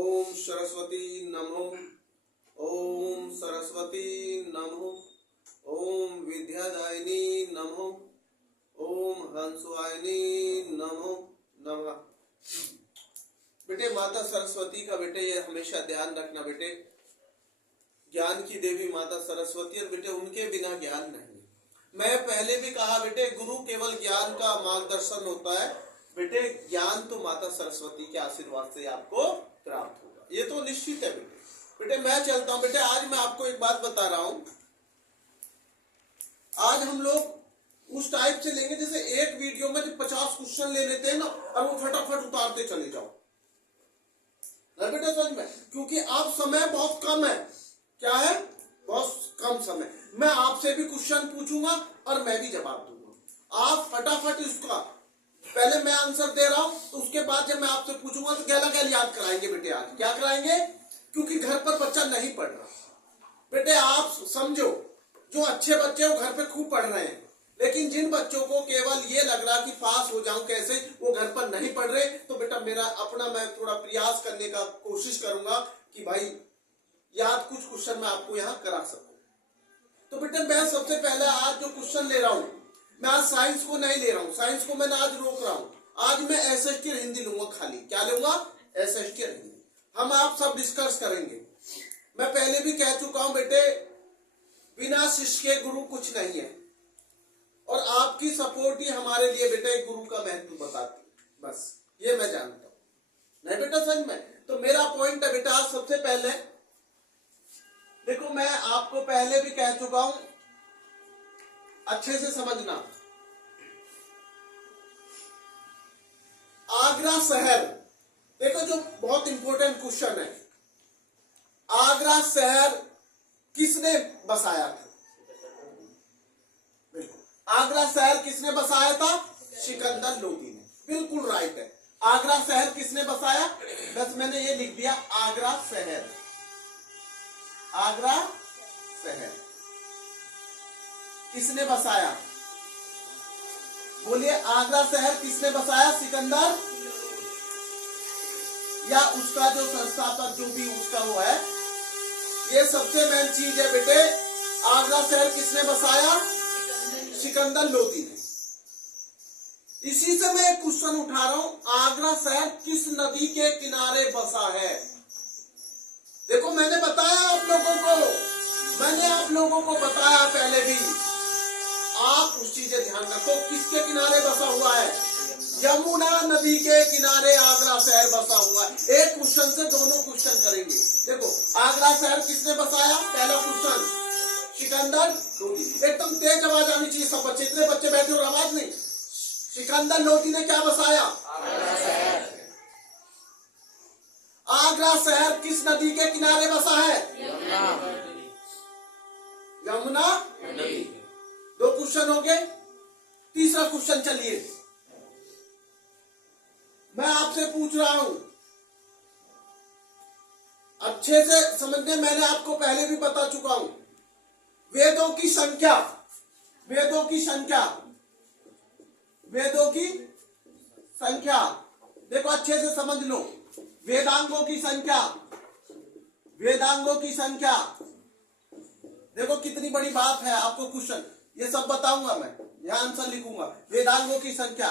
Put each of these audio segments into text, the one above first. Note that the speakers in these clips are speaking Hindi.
ओम सरस्वती नमो। ओम सरस्वती नमो। ओम विद्यादायिनी नमो। ओम हंसवाहिनी नमो नमः। बेटे माता सरस्वती का बेटे ये हमेशा ध्यान रखना बेटे, ज्ञान की देवी माता सरस्वती, और बेटे उनके बिना ज्ञान नहीं। मैं पहले भी कहा बेटे, गुरु केवल ज्ञान का मार्गदर्शन होता है बेटे, ज्ञान तो माता सरस्वती के आशीर्वाद से आपको प्राप्त होगा, ये तो निश्चित है बेटे। बेटे मैं चलता हूं बेटे, आज मैं आपको एक बात बता रहा हूं। आज हम लोग उस टाइप से लेंगे जैसे एक वीडियो में 50 क्वेश्चन ले लेते हैं ना, और वो फटाफट उतारते चले जाओ बेटा, समझ में, क्योंकि आप समय बहुत कम है। क्या है? बहुत कम समय। मैं आपसे भी क्वेश्चन पूछूंगा और मैं भी जवाब दूंगा। आप फटाफट इसका पहले मैं आंसर दे रहा हूं, तो उसके बाद जब मैं आपसे पूछूंगा तो गहला गहल याद कराएंगे बेटे। आज क्या कराएंगे? क्योंकि घर पर बच्चा नहीं पढ़ रहा बेटे। आप समझो, जो अच्छे बच्चे वो घर पे खूब पढ़ रहे हैं, लेकिन जिन बच्चों को केवल ये लग रहा कि पास हो जाऊं कैसे, वो घर पर नहीं पढ़ रहे, तो बेटा मेरा अपना मैं थोड़ा प्रयास करने का कोशिश करूंगा कि भाई याद कुछ क्वेश्चन मैं आपको यहाँ करा सकूं। तो बेटा मैं सबसे पहले आज जो क्वेश्चन ले रहा हूं, मैं आज साइंस को नहीं ले रहा हूं, साइंस को मैंने आज रोक रहा हूं। आज मैं एसएसटी हिंदी लूंगा खाली। क्या लूंगा? एसएसटी हिंदी। हम आप सब डिस्कस करेंगे। मैं पहले भी कह चुका हूं बेटे, बिना शिष्य के गुरु कुछ नहीं है, और आपकी सपोर्ट ही हमारे लिए बेटा एक गुरु का महत्व बताती है, बस ये मैं जानता हूं। नहीं बेटा समझ में? तो मेरा पॉइंट है बेटा, आज सबसे पहले देखो, मैं आपको पहले भी कह चुका हूं, अच्छे से समझना। आगरा शहर, देखो जो बहुत इंपॉर्टेंट क्वेश्चन है, आगरा शहर किसने बसाया था? आगरा शहर किसने बसाया था? सिकंदर लोदी ने। बिल्कुल राइट है। आगरा शहर किसने बसाया? बस मैंने ये लिख दिया, आगरा शहर। आगरा शहर किसने बसाया? बोलिए, आगरा शहर किसने बसाया? सिकंदर, या उसका जो संस्थापक जो भी उसका वो है, ये सबसे मेन चीज है बेटे। आगरा शहर किसने बसाया? सिकंदर लोदी ने। इसी से मैं एक क्वेश्चन उठा रहा हूं, आगरा शहर किस नदी के किनारे बसा है? देखो मैंने बताया आप लोगों को, मैंने आप लोगों को बताया पहले भी, आप उस चीजें ध्यान रखो। किसके किनारे बसा हुआ है? यमुना नदी के किनारे आगरा शहर बसा हुआ है। एक क्वेश्चन से दोनों क्वेश्चन करेंगे। देखो आगरा शहर किसने बसाया? पहला क्वेश्चन सिकंदर लोदी। एकदम तेज आवाज आनी चाहिए सब बच्चे, इतने बच्चे बैठे और आवाज नहीं। सिकंदर लोदी ने क्या बसाया? आगरा शहर किस नदी के किनारे बसा है? यमुना नदी। दो क्वेश्चन हो गए। तीसरा क्वेश्चन चलिए, मैं आपसे पूछ रहा हूं, अच्छे से समझने, मैंने आपको पहले भी बता चुका हूं, वेदों की संख्या, वेदों की संख्या, वेदों की संख्या, देखो अच्छे से समझ लो। वेदांगों की संख्या, वेदांगों की संख्या, देखो कितनी बड़ी बात है। आपको क्वेश्चन ये सब बताऊंगा मैं, यहां आंसर लिखूंगा। वेदांगों की संख्या।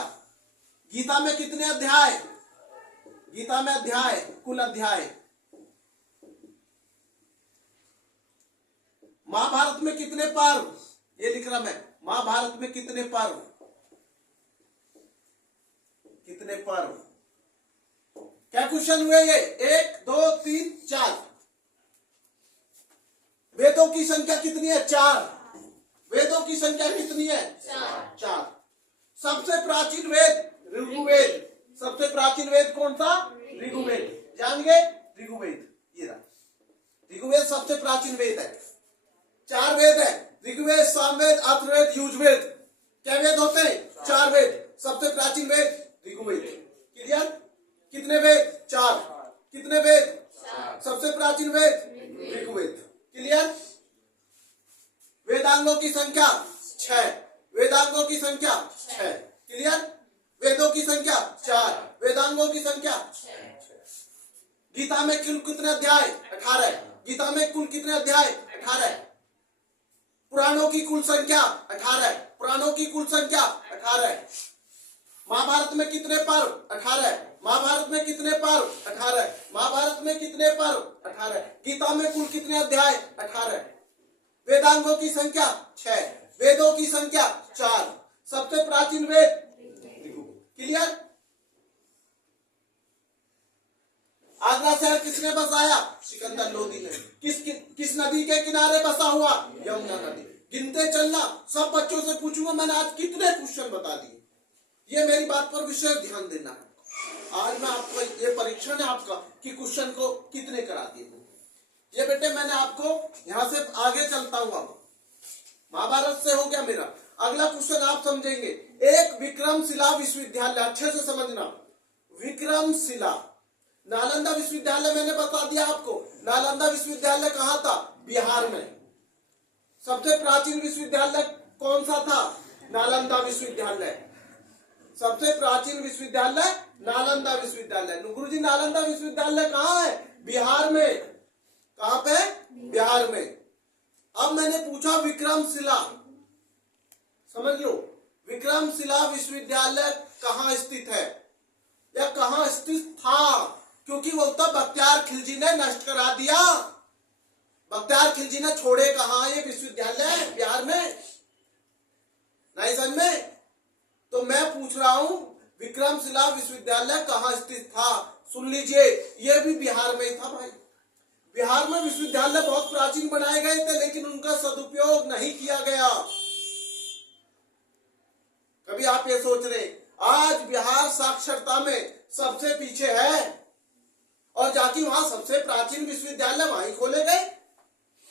गीता में कितने अध्याय? गीता में अध्याय, कुल अध्याय। महाभारत में कितने पर्व? ये लिख रहा मैं, महाभारत में कितने पर्व? कितने पर्व? क्या क्वेश्चन हुए ये? 1 2 3 4। वेदों की संख्या कितनी है? 4। वेदों की संख्या कितनी है? 4। सबसे प्राचीन वेद ऋग्वेद। सबसे प्राचीन वेद कौन सा? ऋग्वेद। जान गए? ऋग्वेद, ये रहा। ऋग्वेद सबसे प्राचीन वेद है। 4 वेद है, ऋग्वेद, सामवेद, अथर्ववेद, यजुर्वेद। क्या वेद होते हैं? 4 वेद। सबसे प्राचीन वेद ऋग्वेद। क्लियर? कितने वेद? 4। कितने वेद? 4। सबसे प्राचीन वेद ऋग्वेद। क्लियर? वेदांगों की संख्या 6। वेदांगों की संख्या 6। क्लियर? वेदों की संख्या 4, वेदांगों की संख्या 6। गीता में कुल कितने अध्याय? 18। गीता में कुल कितने अध्याय? 18। पुराणों की कुल संख्या 18। पुराणों की कुल संख्या 18। महाभारत में कितने पर्व? 18। महाभारत में कितने पर्व? 18। महाभारत में कितने पर्व? 18। गीता में कुल कितने अध्याय? 18। वेदांगों की संख्या 6। वेदों की संख्या 4। सबसे प्राचीन वेद क्लियर। आगरा शहर किसने बसाया? सिकंदर लोदी ने। किस नदी के किनारे बसा हुआ? यमुना नदी। गिनते चलना, सब बच्चों से पूछूंगा। मैंने आज कितने क्वेश्चन बता दिए, ये मेरी बात पर विशेष ध्यान देना है। आज मैं आपको ये परीक्षण है आपका कि क्वेश्चन को कितने करा दिए। ये बेटे मैंने आपको यहां से आगे चलता हूं। अब महाभारत से हो गया मेरा। अगला क्वेश्चन आप समझेंगे। एक विक्रमशिला विश्वविद्यालय, अच्छे से समझना, विक्रमशिला नालंदा विश्वविद्यालय मैंने बता दिया आपको। नालंदा विश्वविद्यालय कहाँ था? बिहार में। सबसे प्राचीन विश्वविद्यालय कौन सा था? नालंदा विश्वविद्यालय। सबसे प्राचीन विश्वविद्यालय नालंदा विश्वविद्यालय। गुरुजी नालंदा विश्वविद्यालय कहाँ है? बिहार में। कहाँ पे? बिहार में। अब मैंने पूछा विक्रमशिला, समझ लो विक्रमशिला विश्वविद्यालय कहाँ स्थित है या कहाँ स्थित था, क्योंकि वो तो बख्तियार खिलजी ने नष्ट करा दिया। बख्तियार खिलजी ने छोड़े कहाँ ये विश्वविद्यालय? बिहार में। नहीं समझ में? तो मैं पूछ रहा हूं विक्रमशिला विश्वविद्यालय कहाँ स्थित था। सुन लीजिए, ये भी बिहार में ही था भाई। बिहार में विश्वविद्यालय बहुत प्राचीन बनाए गए थे, लेकिन उनका सदुपयोग नहीं किया गया। कभी आप ये सोच रहे आज बिहार साक्षरता में सबसे पीछे है और जाके वहां सबसे प्राचीन विश्वविद्यालय वहीं खोले गए,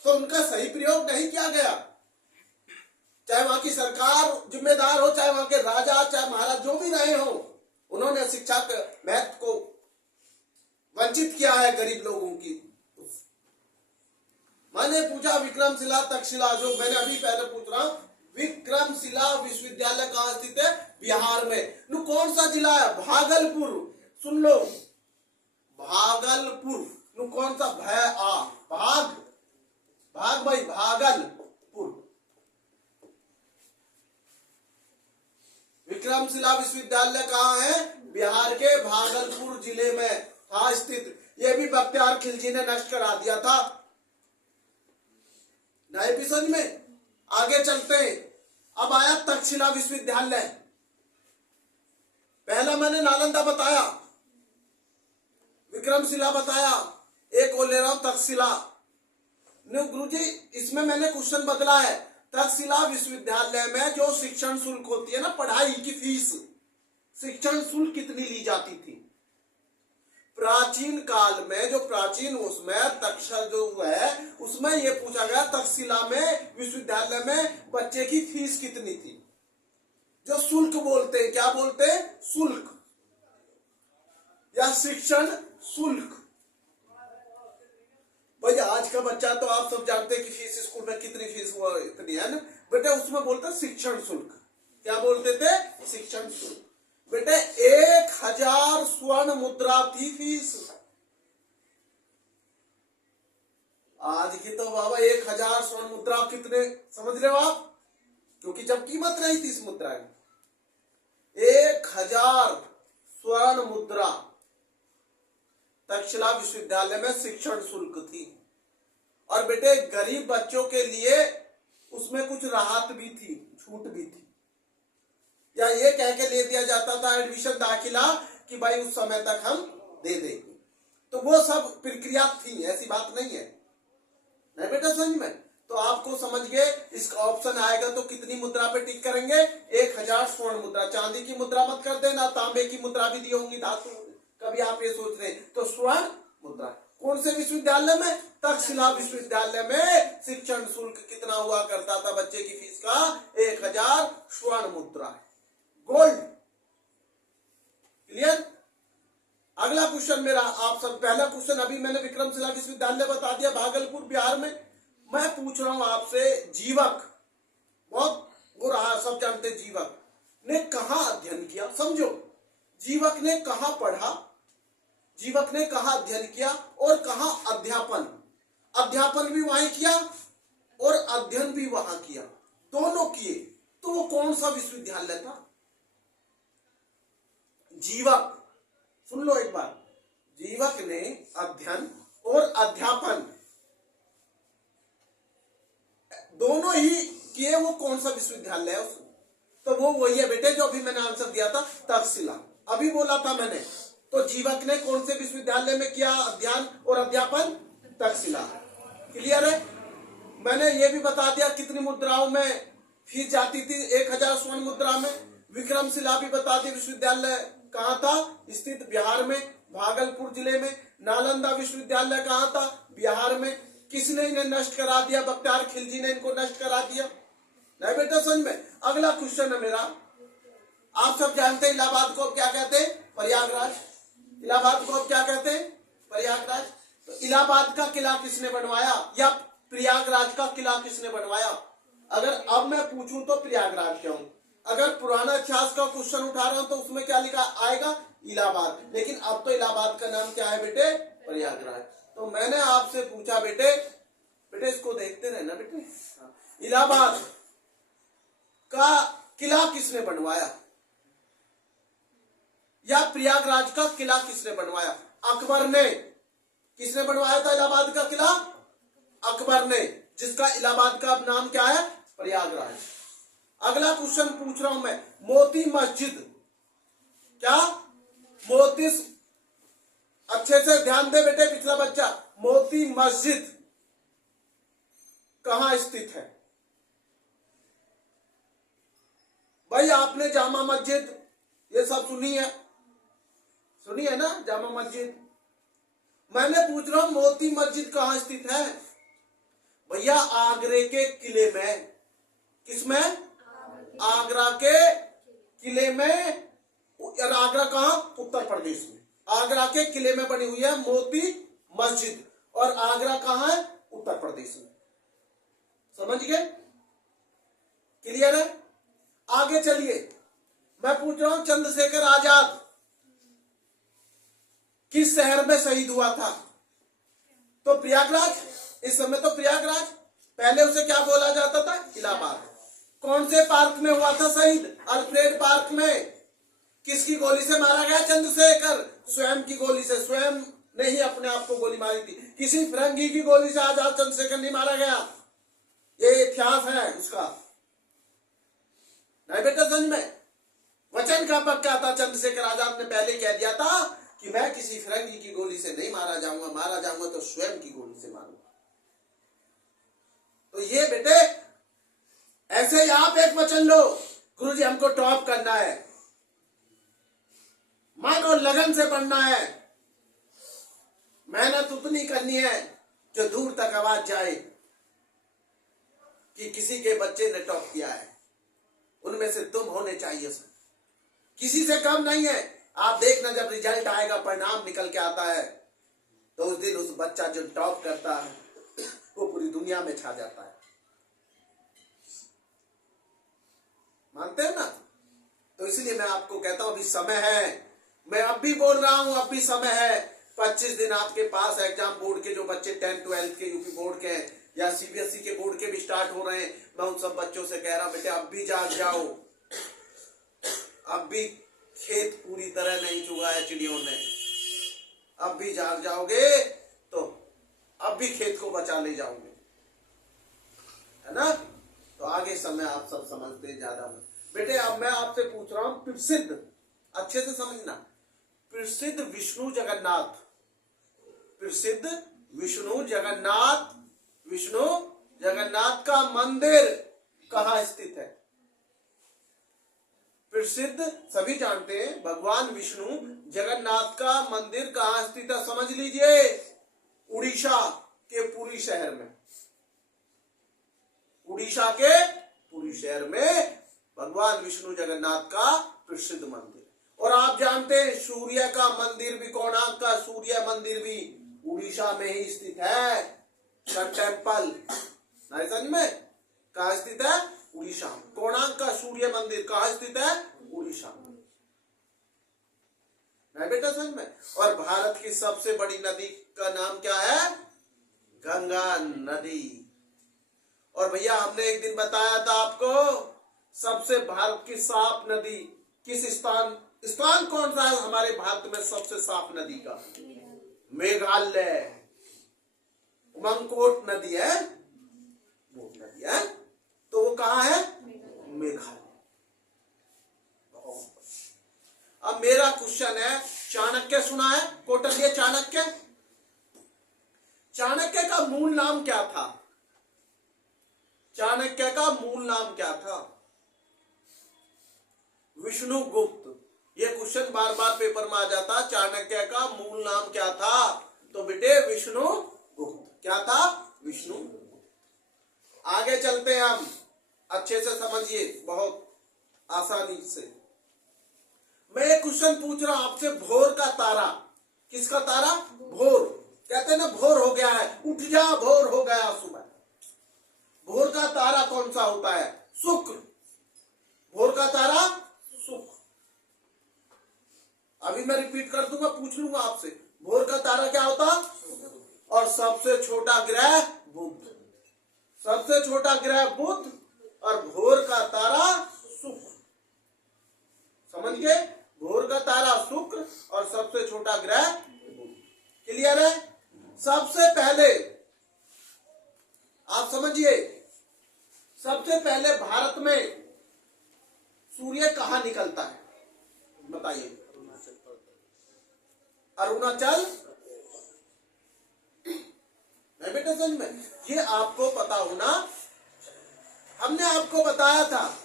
तो उनका सही प्रयोग नहीं किया गया। चाहे वहां की सरकार जिम्मेदार हो, चाहे वहां के राजा, चाहे महाराज, जो भी रहे हो, उन्होंने शिक्षा के महत्व को वंचित किया है गरीब लोगों की। मैंने पूछा विक्रमशिला तक्षशिला, जो मैंने अभी पहले पूछ रहा हूं, विक्रमशिला विश्वविद्यालय कहाँ स्थित है? बिहार में। नु कौन सा जिला है? भागलपुर। सुन लो, भागलपुर। नु कौन सा? भाग भाई, भागलपुर। विक्रमशिला विश्वविद्यालय कहाँ है? बिहार के भागलपुर जिले में था स्थित। यह भी बख्तियार खिलजी ने नष्ट करा दिया था। नए एपिसोड में आगे चलते हैं। अब आया तक्षशिला विश्वविद्यालय। पहला मैंने नालंदा बताया, विक्रमशिला बताया, एक और ले रहा हूं तक्षशिला। गुरुजी इसमें मैंने क्वेश्चन बदला है। तक्षशिला विश्वविद्यालय में जो शिक्षण शुल्क होती है ना, पढ़ाई की फीस, शिक्षण शुल्क कितनी ली जाती थी? प्राचीन काल में, जो प्राचीन उसमें तक्षशिला जो है उसमें ये पूछा गया तक्षशिला में विश्वविद्यालय में बच्चे की फीस कितनी थी? जो शुल्क बोलते हैं, क्या बोलते हैं? शुल्क या शिक्षण शुल्क। भाई आज का बच्चा तो आप सब जानते हैं कि फीस स्कूल में कितनी फीस हुआ, इतनी है ना बेटे, उसमें बोलते शिक्षण शुल्क। क्या बोलते थे? शिक्षण शुल्क। बेटे 1000 स्वर्ण मुद्रा थी फीस। आज की तो बाबा 1000 स्वर्ण मुद्रा कितने समझ रहे हो आप? क्योंकि जब कीमत नहीं थी इस मुद्रा की। 1000 स्वर्ण मुद्रा तक्षशिला विश्वविद्यालय में शिक्षण शुल्क थी। और बेटे गरीब बच्चों के लिए उसमें कुछ राहत भी थी, छूट भी थी, या ये कह के ले दिया जाता था एडमिशन दाखिला कि भाई उस समय तक हम दे देंगे। तो वो सब प्रक्रिया थी, ऐसी बात नहीं है। नहीं बेटा समझ में? तो आपको समझ गए, इसका ऑप्शन आएगा तो कितनी मुद्रा पे टिक करेंगे? 1000 स्वर्ण मुद्रा। चांदी की मुद्रा मत कर देना, तांबे की मुद्रा भी दी होंगी, धातु। कभी आप ये सोच रहे हैं तो स्वर्ण मुद्रा। कौन से विश्वविद्यालय में? तक्षशिला विश्वविद्यालय में शिक्षण शुल्क कितना हुआ करता था बच्चे की फीस का? 1000 स्वर्ण मुद्रा, गोल्ड। क्लियर? अगला क्वेश्चन मेरा आप सब, पहला क्वेश्चन अभी मैंने विक्रमशिला विश्वविद्यालय बता दिया, भागलपुर बिहार में। मैं पूछ रहा हूं आपसे, जीवक, बहुत वो रहा, सब जानते जीवक ने कहां अध्ययन किया? समझो, जीवक ने कहां पढ़ा? जीवक ने कहाँ अध्ययन किया और कहाँ अध्यापन, अध्यापन भी वहीं किया और अध्ययन भी वहां किया, दोनों किए। तो वो कौन सा विश्वविद्यालय था? जीवक, सुन लो एक बार, जीवक ने अध्ययन और अध्यापन दोनों ही किए, वो कौन सा विश्वविद्यालय है? तो वो वही है बेटे जो अभी मैंने आंसर दिया था, तक्षशिला, अभी बोला था मैंने। तो जीवक ने कौन से विश्वविद्यालय में किया अध्ययन और अध्यापन? तक्षशिला। क्लियर है? मैंने ये भी बता दिया कितनी मुद्राओं में फीस जाती थी, 1000 स्वर्ण मुद्रा में। विक्रमशिला भी बता दी, विश्वविद्यालय कहाँ था? स्थित बिहार में, भागलपुर जिले में। नालंदा विश्वविद्यालय कहाँ था? बिहार में। किसने इन्हें नष्ट करा दिया? बख्तियार खिलजी ने इनको नष्ट करा दिया। नहीं बेटा समझ में? अगला क्वेश्चन है मेरा, आप सब जानते हैं इलाहाबाद को अब क्या कहते हैं? प्रयागराज। इलाहाबाद को अब क्या कहते हैं? प्रयागराज। तो इलाहाबाद का किला किसने बनवाया या प्रयागराज का किला किसने बनवाया? अगर अब मैं पूछूं तो प्रयागराज क्यों? अगर पुराना इतिहास का क्वेश्चन उठा रहा हूं तो उसमें क्या लिखा आएगा? इलाहाबाद। लेकिन अब तो इलाहाबाद का नाम क्या है बेटे? प्रयागराज। तो मैंने आपसे पूछा बेटे, बेटे इसको देखते रहना बेटे, इलाहाबाद का किला किसने बनवाया या प्रयागराज का किला किसने बनवाया? अकबर ने। किसने बनवाया था इलाहाबाद का किला? अकबर ने, जिसका इलाहाबाद का नाम क्या है? प्रयागराज। अगला क्वेश्चन पूछ रहा हूं मैं, मोती मस्जिद, क्या मोती, अच्छे से ध्यान दे बेटे पिछला बच्चा, मोती मस्जिद कहां स्थित है? भाई आपने जामा मस्जिद ये सब सुनी है, सुनी है ना जामा मस्जिद? मैंने पूछ रहा हूं मोती मस्जिद कहां स्थित है? भैया आगरे के किले में। किसमें? आगरा के किले में। और आगरा कहां? उत्तर प्रदेश में। आगरा के किले में बनी हुई है मोती मस्जिद। और आगरा कहां है? उत्तर प्रदेश में। समझ गए? क्लियर है? आगे चलिए, मैं पूछ रहा हूं चंद्रशेखर आजाद किस शहर में शहीद हुआ था? तो प्रयागराज। इस समय तो प्रयागराज, पहले उसे क्या बोला जाता था? इलाहाबाद। कौन से पार्क में हुआ था शहीद? अल्फ्रेड पार्क में। किसकी गोली से मारा गया चंद्रशेखर? स्वयं की गोली से। स्वयं ने ही अपने आप को गोली मारी थी, किसी फिरंगी की गोली से आजाद चंद्रशेखर नहीं मारा गया। ये इतिहास है उसका। नहीं बेटा समझ में? वचन का पक्का था, चंद्रशेखर आजाद ने पहले कह दिया था कि मैं किसी फिरंगी की गोली से नहीं मारा जाऊंगा, मारा जाऊंगा तो स्वयं की गोली से मारूंगा। तो ये बेटे ऐसे ही आप एक वचन लो, गुरुजी हमको टॉप करना है, मन और लगन से पढ़ना है, मेहनत उतनी करनी है जो दूर तक आवाज जाए कि किसी के बच्चे ने टॉप किया है, उनमें से तुम होने चाहिए। किसी से कम नहीं है। आप देखना जब रिजल्ट आएगा, परिणाम निकल के आता है, तो उस दिन उस बच्चा जो टॉप करता है वो पूरी दुनिया में छा जाता है। मानते हैं ना? तो इसलिए मैं आपको कहता हूं अभी समय है, मैं अब भी बोल रहा हूं अब भी समय है। 25 दिन आपके पास एग्जाम बोर्ड के जो बच्चे 10th 12th के यूपी बोर्ड के या सीबीएसई के बोर्ड के भी स्टार्ट हो रहे हैं, मैं उन सब बच्चों से कह रहा हूं बेटे अब भी जाग जाओ। अब भी खेत पूरी तरह नहीं चुगा है चिड़ियों ने, अब भी जाग जाओगे तो अब भी खेत को बचा ले जाओगे, है ना? तो आगे समय आप सब समझते ज्यादा में। बेटे अब मैं आपसे पूछ रहा हूं प्रसिद्ध, अच्छे से समझना, प्रसिद्ध विष्णु जगन्नाथ, प्रसिद्ध विष्णु जगन्नाथ, विष्णु जगन्नाथ का मंदिर कहां स्थित है? प्रसिद्ध सभी जानते हैं भगवान विष्णु जगन्नाथ का मंदिर कहां स्थित है? समझ लीजिए, उड़ीसा के पुरी शहर में। उड़ीसा के पुरी शहर में भगवान विष्णु जगन्नाथ का प्रसिद्ध मंदिर। और आप जानते हैं सूर्य का मंदिर भी, कोणार्क का सूर्य मंदिर भी उड़ीसा में ही स्थित है। सन टेम्पल समझ में कहा स्थित है? उड़ीसा। कोणार्क का सूर्य मंदिर कहां स्थित है? उड़ीसा। है बेटा समझ में। और भारत की सबसे बड़ी नदी का नाम क्या है? गंगा नदी। और भैया हमने एक दिन बताया था आपको, सबसे भारत की साफ नदी किस स्थान कौन सा है हमारे भारत में सबसे साफ नदी का? मेघालय, मंगकोट नदी है, वो नदी है, तो वो कहाँ है? मेघालय। अब मेरा क्वेश्चन है, चाणक्य सुना है? कौटिल्य चाणक्य, चाणक्य का मूल नाम क्या था? चाणक्य का मूल नाम क्या था? विष्णुगुप्त। ये क्वेश्चन बार बार पेपर में आ जाता, चाणक्य का मूल नाम क्या था? तो बेटे विष्णुगुप्त। क्या था? विष्णुगुप्त। आगे चलते हैं हम, अच्छे से समझिए, बहुत आसानी से। मैं एक क्वेश्चन पूछ रहा हूं आपसे, भोर का तारा। किसका तारा? भोर। कहते हैं ना भोर हो गया है, उठ जा भोर हो गया सुबह। भोर का तारा कौन सा होता है? शुक्र। भोर का तारा शुक्र। अभी मैं रिपीट कर दूंगा, पूछ लूंगा आपसे, भोर का तारा क्या होता? और सबसे छोटा ग्रह बुध। सबसे छोटा ग्रह बुध और भोर का तारा शुक्र। समझ गए? भोर का तारा शुक्र और सबसे छोटा ग्रह बुध। क्लियर है? सबसे पहले आप समझिए, सबसे पहले भारत में सूर्य कहां निकलता है? बताइए। अरुणाचल है बेटा समझ में। ये आपको पता होना, हमने आपको बताया था।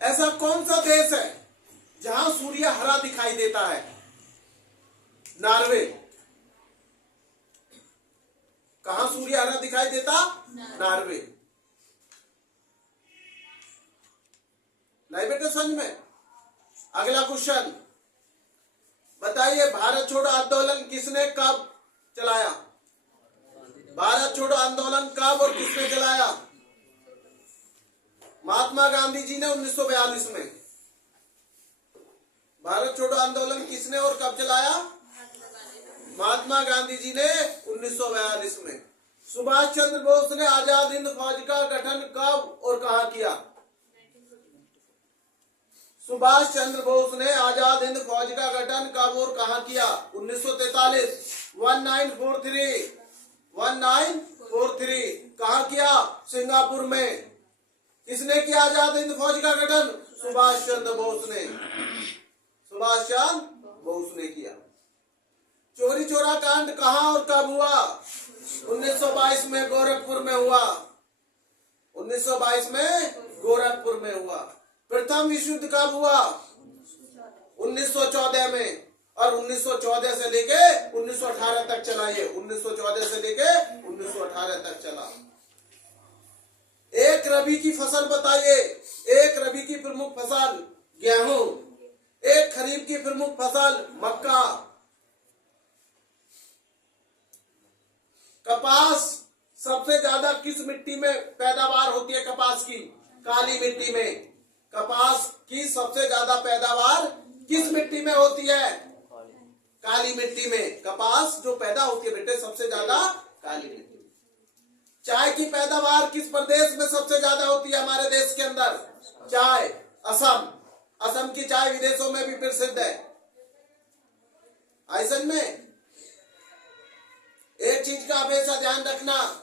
ऐसा कौन सा देश है जहां सूर्य हरा दिखाई देता है? नॉर्वे। कहां सूर्य हरा दिखाई देता? नॉर्वे। नहीं बेटा समझ में। अगला क्वेश्चन बताइए, भारत छोड़ो आंदोलन किसने कब चलाया? भारत छोड़ो आंदोलन कब और किसने चलाया? महात्मा गांधी जी ने 1942 में। भारत छोड़ो आंदोलन किसने और कब चलाया? महात्मा गांधी जी ने 1942 में। सुभाष चंद्र बोस ने आजाद हिंद फौज का गठन कब और कहां किया? सुभाष चंद्र बोस ने आजाद हिंद फौज का गठन कब और कहां किया? 1943। 1943 कहां किया? सिंगापुर में। किसने किया आजाद हिंद फौज का गठन? सुभाष चंद्र बोस ने। सुभाष चंद्र बोस ने किया। चोरी चोरा कांड कहां और कब हुआ? 1922 में गोरखपुर में हुआ। 1922 में गोरखपुर में हुआ। प्रथम विश्व युद्ध कब हुआ? 1914 में। और 1914 से लेके 1918 तक चला। ये 1914 से लेके 1918 तक चला। एक रबी की फसल बताइए। एक रबी की प्रमुख फसल गेहूं, एक खरीफ की प्रमुख फसल मक्का। कपास सबसे ज्यादा किस मिट्टी में पैदावार होती है? कपास की काली मिट्टी में। कपास की सबसे ज्यादा पैदावार किस मिट्टी में होती है? काली मिट्टी में। कपास जो पैदा होती है बेटे सबसे ज्यादा काली मिट्टी। चाय की पैदावार किस प्रदेश में सबसे ज्यादा होती है हमारे देश के अंदर? चाय असम। असम की चाय विदेशों में भी प्रसिद्ध है। ऐसन में एक चीज का हमेशा ध्यान रखना,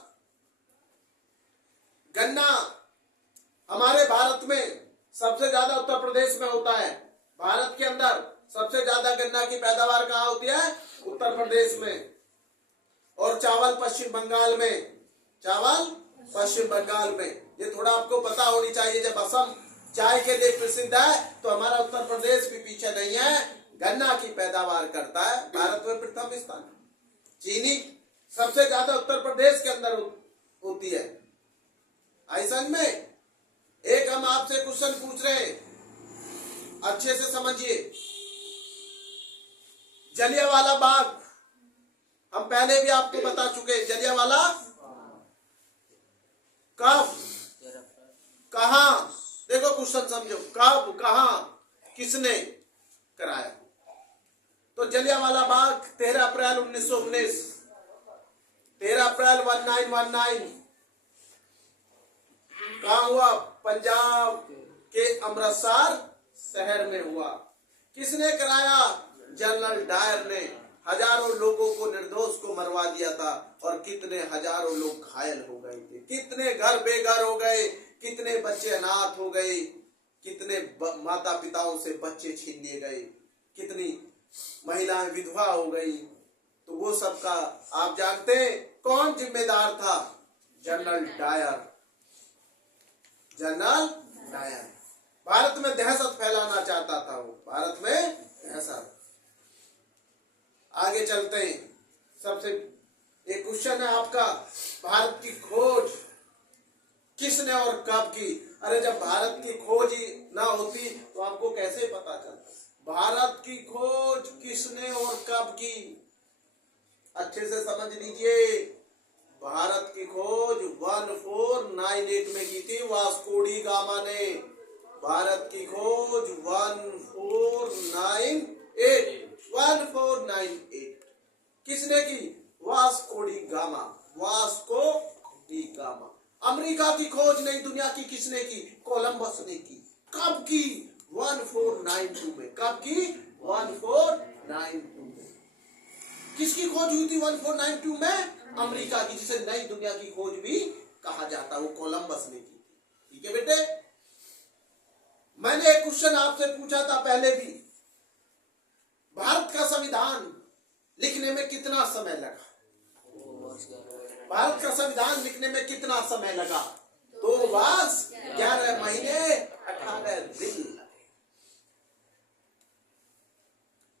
गन्ना हमारे भारत में सबसे ज्यादा उत्तर प्रदेश में होता है। भारत के अंदर सबसे ज्यादा गन्ना की पैदावार कहाँ होती है? उत्तर प्रदेश में। और चावल पश्चिम बंगाल में। चावल पश्चिम बंगाल में। ये थोड़ा आपको पता होनी चाहिए। जब असम चाय के लिए प्रसिद्ध है तो हमारा उत्तर प्रदेश भी पीछे नहीं है, गन्ना की पैदावार करता है। भारत में प्रथम स्थान। चीनी सबसे ज्यादा उत्तर प्रदेश के अंदर होती है। ऐसा में एक हम आपसे क्वेश्चन पूछ रहे हैं, अच्छे से समझिए। जलियांवाला बाग हम पहले भी आपको बता चुके। जलियांवाला कब, कहां, देखो क्वेश्चन समझो, कब, कहां, किसने कराया? तो जलियांवाला बाग 13 अप्रैल 1919, 13 अप्रैल 1919 कहाँ हुआ? पंजाब के अमृतसर शहर में हुआ। किसने कराया? जनरल डायर ने। हजारों लोगों को, निर्दोष को मरवा दिया था और कितने हजारों लोग घायल हो गए थे, कितने घर बेघर हो गए, कितने बच्चे अनाथ हो गए, कितने माता पिताओं से बच्चे छीन लिए गए, कितनी महिलाएं विधवा हो गई। तो वो सब का आप जानते हैं कौन जिम्मेदार था? General Dyer. General Dyer Bharat में दहशत फैलाना चाहता था वो, भारत में दहशत। आगे चलते हैं। सबसे एक क्वेश्चन है आपका, भारत की खोज किसने और कब की? अरे जब भारत की खोज ही ना होती तो आपको कैसे पता चलता? भारत की खोज किसने और कब की? अच्छे से समझ लीजिए। भारत की खोज 1498 में की थी वास्को डी गामा ने। भारत की खोज 1498 किसने की? Vasco D gamma. Vasco D gamma. America की खोज नई दुनिया की किसने की? कोलंबस ने की। कब की? 1492 में। कब की? 1492 में। किसकी खोज हुई थी 1492 में? अमेरिका की, जिसे नई दुनिया की खोज भी कहा जाता है, वो कोलंबस ने की। ठीक है बेटे, मैंने एक क्वेश्चन आपसे पूछा था पहले भी, भारत का संविधान लिखने में कितना समय लगा? भारत का संविधान लिखने में कितना समय लगा? 2 वर्ष 11 महीने 18 दिन लगे।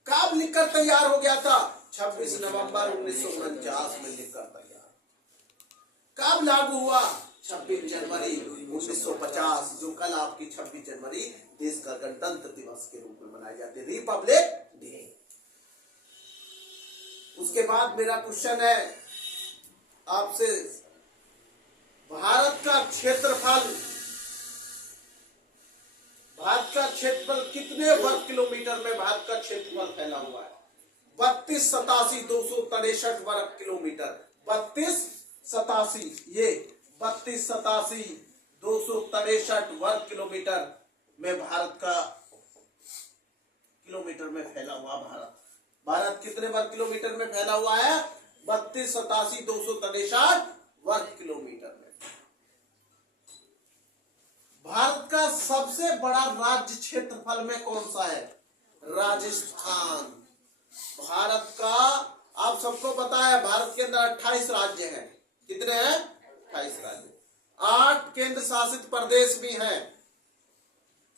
कब लिखकर तैयार हो गया था? 26 नवंबर 1949 में लिखकर तैयार। कब लागू हुआ? 26 जनवरी 1950, जो कल आपकी 26 जनवरी देश का गणतंत्र दिवस के रूप में मनाई जाती है, रिपब्लिक डे। उसके बाद मेरा क्वेश्चन है आपसे, भारत का क्षेत्रफल कितने वर्ग किलोमीटर में भारत का क्षेत्रफल फैला हुआ है? 3287,263 वर्ग किलोमीटर। 3287,263 वर्ग किलोमीटर में भारत का किलोमीटर में फैला हुआ भारत कितने वर्ग किलोमीटर में फैला हुआ है? 3287,263 वर्ग किलोमीटर में। भारत का सबसे बड़ा राज्य क्षेत्रफल में कौन सा है? राजस्थान। भारत का, आप सबको पता है भारत के अंदर 28 राज्य हैं। कितने हैं? 28 राज्य। 8 केंद्र शासित प्रदेश भी हैं।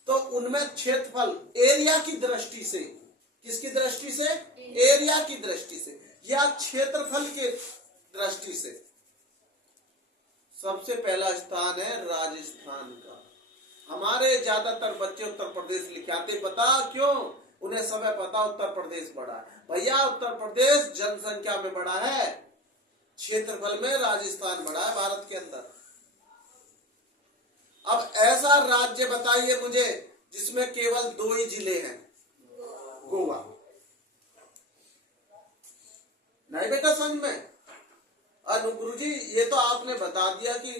तो उनमें क्षेत्रफल एरिया की दृष्टि से, किसकी दृष्टि से? एरिया की दृष्टि से या क्षेत्रफल के दृष्टि से सबसे पहला स्थान है राजस्थान का। हमारे ज्यादातर बच्चे उत्तर प्रदेश लिखे आते, पता क्यों? उन्हें समय पता उत्तर प्रदेश बड़ा है। भैया उत्तर प्रदेश जनसंख्या में बड़ा है, क्षेत्रफल में राजस्थान बड़ा है भारत के अंदर। अब ऐसा राज्य बताइए मुझे जिसमें केवल 2 ही जिले हैं। गोवा। नहीं बेटा समझ में? अनु गुरुजी ये तो आपने बता दिया कि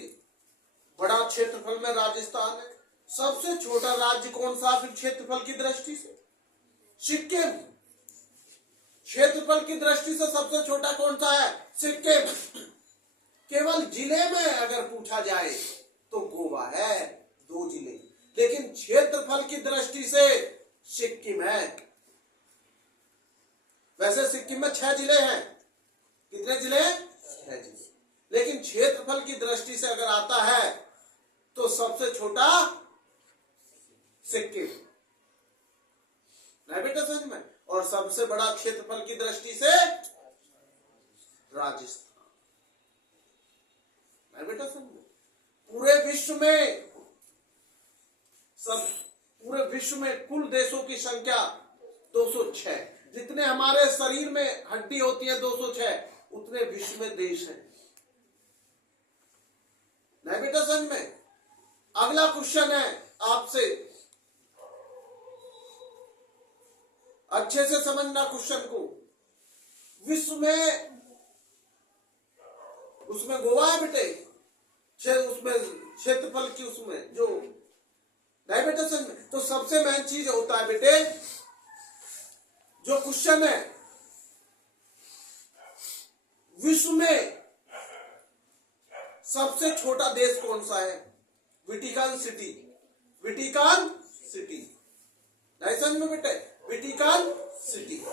बड़ा क्षेत्रफल में राजस्थान है। सबसे छोटा राज्य कौन सा फिर क्षेत्रफल की दृष्टि से? सिक्किम। क्षेत्रफल की दृष्टि से सबसे छोटा कौन सा है? सिक्किम। केवल जिले में अगर पूछा जाए तो गोवा है, 2 जिले, लेकिन क्षेत्रफल की दृष्टि से सिक्किम है। वैसे सिक्किम में 6 जिले हैं। कितने जिले? 6 जिले। लेकिन क्षेत्रफल की दृष्टि से अगर आता है तो सबसे छोटा सिक्किम। नहीं बेटा समझ में? और सबसे बड़ा क्षेत्रफल की दृष्टि से राजस्थान। नहीं बेटा समझ में? पूरे विश्व में कुल देशों की संख्या 206। जितने हमारे शरीर में हड्डी होती है 206, उतने विश्व में देश हैं। नहीं बेटा समझ में? अगला क्वेश्चन है आपसे, अच्छे से समझना क्वेश्चन को। विश्व में उसमें गोवा है बेटे, उसमें क्षेत्रफल की उसमें जो नहीं बेटे समझ में। तो सबसे मेन चीज होता है बेटे, जो क्वेश्चन है विश्व में सबसे छोटा देश कौन सा है? Vatican city. वेटिकन सिटी नहीं समझ में बेटे, वेटिकन सिटी।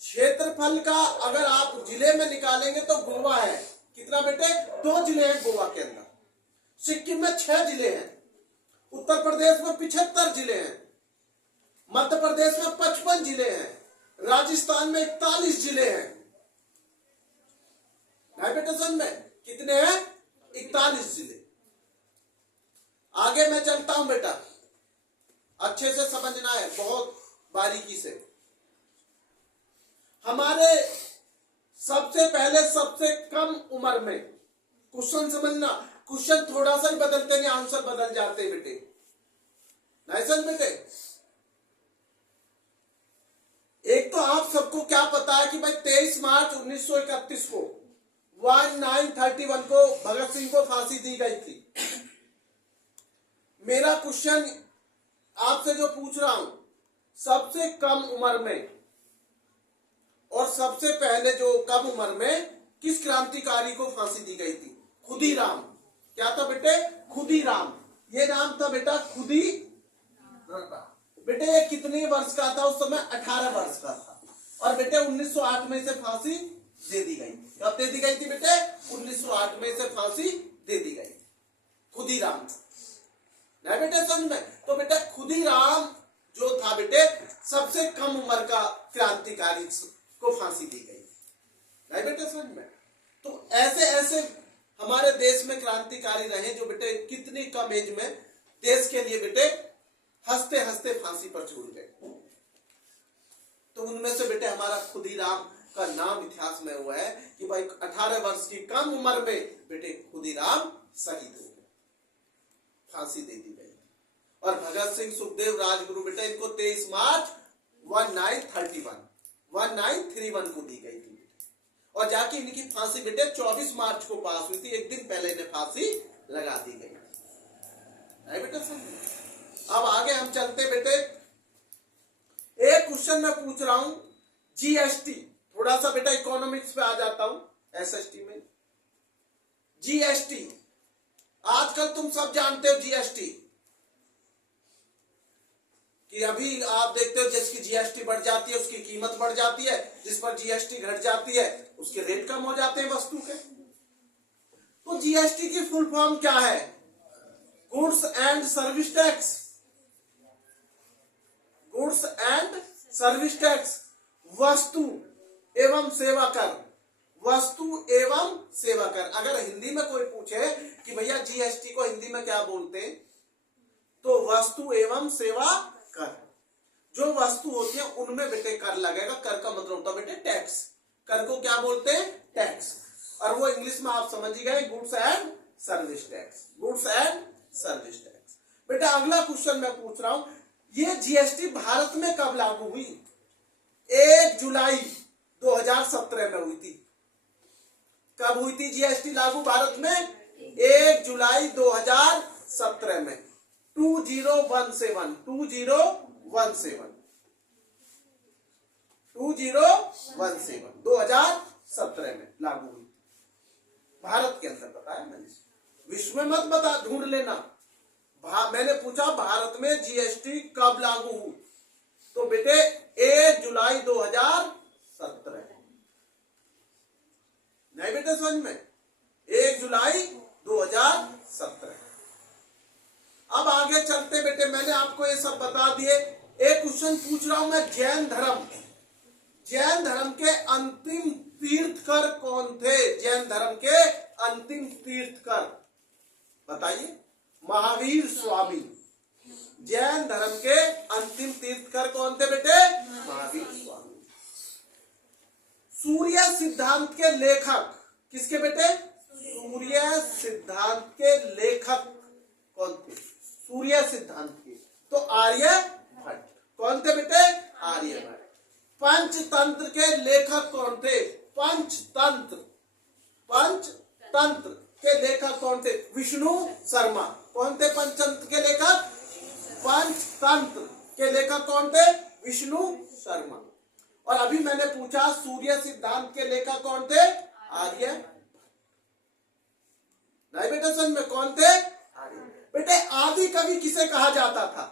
क्षेत्रफल का अगर आप जिले में निकालेंगे तो गोवा है। कितना बेटे? 2 जिले हैं गोवा के अंदर। सिक्किम में 6 जिले हैं। उत्तर प्रदेश में 75 जिले हैं। मध्य प्रदेश में 55 जिले हैं। राजस्थान में 41 जिले हैं। नहीं बेटे समझ में, कितने हैं? 41 जिले। आगे मैं चलता हूं बेटा, अच्छे से समझना है बहुत बारीकी से। हमारे सबसे पहले सबसे कम उम्र में, क्वेश्चन समझना, क्वेश्चन थोड़ा सा ही बदलते नहीं, आंसर बदल जाते हैं बेटे। नहीं समझ बेटे? एक तो आप सबको क्या पता है कि भाई 23 मार्च 1931 को 1931 को भगत सिंह को फांसी दी गई थी। मेरा क्वेश्चन आपसे जो पूछ रहा हूं, सबसे कम उम्र में और सबसे पहले जो कम उम्र में किस क्रांतिकारी को फांसी दी गई थी? खुदीराम। क्या था बेटे? खुदीराम। ये नाम था बेटा खुदी। बेटे ये कितने वर्ष का था उस समय? 18 वर्ष का था। और बेटे 1908 में से फांसी दे दी गई। कब दे दी गई थी बेटे? 1908 में से फांसी दे दी गई खुदीराम। नहीं बेटे समझ में? तो बेटा खुदीराम जो था बेटे सबसे कम उम्र का क्रांतिकारी को फांसी दी गई। नहीं बेटे समझ में? तो ऐसे ऐसे हमारे देश में क्रांतिकारी रहे जो बेटे कितनी कम एज में देश के लिए बेटे हंसते हंसते फांसी पर छूट गए। तो उनमें से बेटे हमारा खुदीराम का नाम इतिहास में हुआ है कि भाई 18 वर्ष की कम उम्र में बेटे खुदीराम शहीद हो गए, फांसी दे दी गई। और भगत सिंह, सुखदेव, राजगुरु बेटा इनको 23 मार्च 1931 को दी गई थी। और जाके इनकी फांसी बेटे 24 मार्च को पास हुई थी। एक दिन पहले इन्हें फांसी लगा दी गई। नहीं बेटा समझ? अब आगे हम चलते बेटे, एक क्वेश्चन मैं पूछ रहा हूं जीएसटी। थोड़ा सा बेटा इकोनॉमिक्स पे आ जाता हूं, एसएसटी में। जीएसटी आजकल तुम सब जानते हो जीएसटी कि अभी आप देखते हो जिसकी जीएसटी बढ़ जाती है उसकी कीमत बढ़ जाती है, जिस पर जीएसटी घट जाती है उसके रेट कम हो जाते हैं वस्तु के। तो जीएसटी की फुल फॉर्म क्या है? Goods and service tax. Goods and service tax, वस्तु एवं सेवा कर। वस्तु एवं सेवा कर। अगर हिंदी में कोई पूछे कि भैया जीएसटी को हिंदी में क्या बोलते हैं, तो वस्तु एवं सेवा कर। जो वस्तु होती है उनमें बेटे कर लगेगा। कर का मतलब होता है बेटे टैक्स। कर को क्या बोलते हैं? टैक्स। और वो इंग्लिश में आप समझ ही गए, goods and service tax. Goods and service tax. बेटा अगला क्वेश्चन मैं पूछ रहा हूं, ये जीएसटी भारत में कब लागू हुई? 1 जुलाई 2017 में हुई थी। कब हुई थी जीएसटी लागू भारत में? 1 जुलाई 2017 में। 2017 2017 में लागू हुई भारत के अंदर। बताया मैंने, विश्व में मत बता, ढूंढ लेना। मैंने पूछा भारत में जीएसटी कब लागू हुई, तो बेटे 1 जुलाई 2017। नहीं बेटे समझ में? 1 जुलाई 2017। अब आगे चलते बेटे, मैंने आपको ये सब बता दिए। एक क्वेश्चन पूछ रहा हूं मैं, जैन धर्म। जैन धर्म के अंतिम तीर्थकर कौन थे? जैन धर्म के अंतिम तीर्थकर बताइए। महावीर स्वामी। जैन धर्म के अंतिम तीर्थकर कौन थे बेटे? महावीर स्वामी। सूर्य सिद्धांत के लेखक किसके बेटे? सूर्य सिद्धांत के लेखक कौन थे? सूर्य सिद्धांत के तो आर्यभट्ट। कौन थे बेटे? आर्यभट्ट। पंचतंत्र के लेखक कौन थे? पंचतंत्र के लेखक कौन थे? विष्णु शर्मा। कौन थे पंचतंत्र के लेखक? पंचतंत्र के लेखक कौन थे? विष्णु शर्मा। और अभी मैंने पूछा सूर्य सिद्धांत के लेखक कौन थे? आर्य। नहीं बेटा समझ में, कौन थे? बेटे आदि कवि किसे कहा जाता था?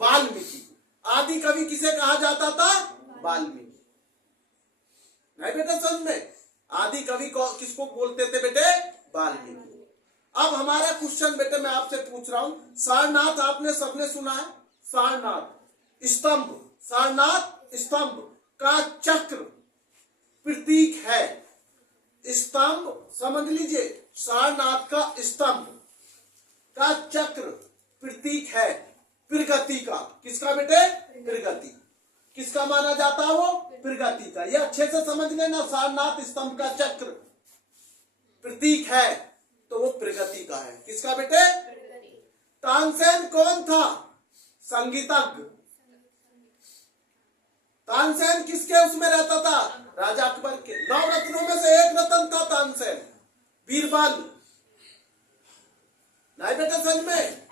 वाल्मीकि। आदि कवि किसे कहा जाता था? वाल्मीकि। नहीं बेटा समझ में, आदि कवि को किसको बोलते थे बेटे? वाल्मीकि। अब हमारा क्वेश्चन बेटे मैं आपसे पूछ रहा हूं, सारनाथ आपने सबने सुना है? सारनाथ स्तंभ, सारनाथ स्तंभ का चक्र प्रतीक है। स्तंभ समझ लीजिए, सारनाथ का स्तंभ का चक्र प्रतीक है प्रगति का। किसका बेटे? प्रगति। किसका माना जाता है वो? प्रगति का। ये अच्छे से समझ लेना, सारनाथ स्तंभ का चक्र प्रतीक है तो वो प्रगति का है। किसका बेटे? तानसेन कौन था? संगीतज्ञ। तानसेन किसके उसमें रहता था? राजा अकबर के। 9 रत्नों में से एक रत्न था तानसेन, बीरबल। नहीं बेटा समझ में,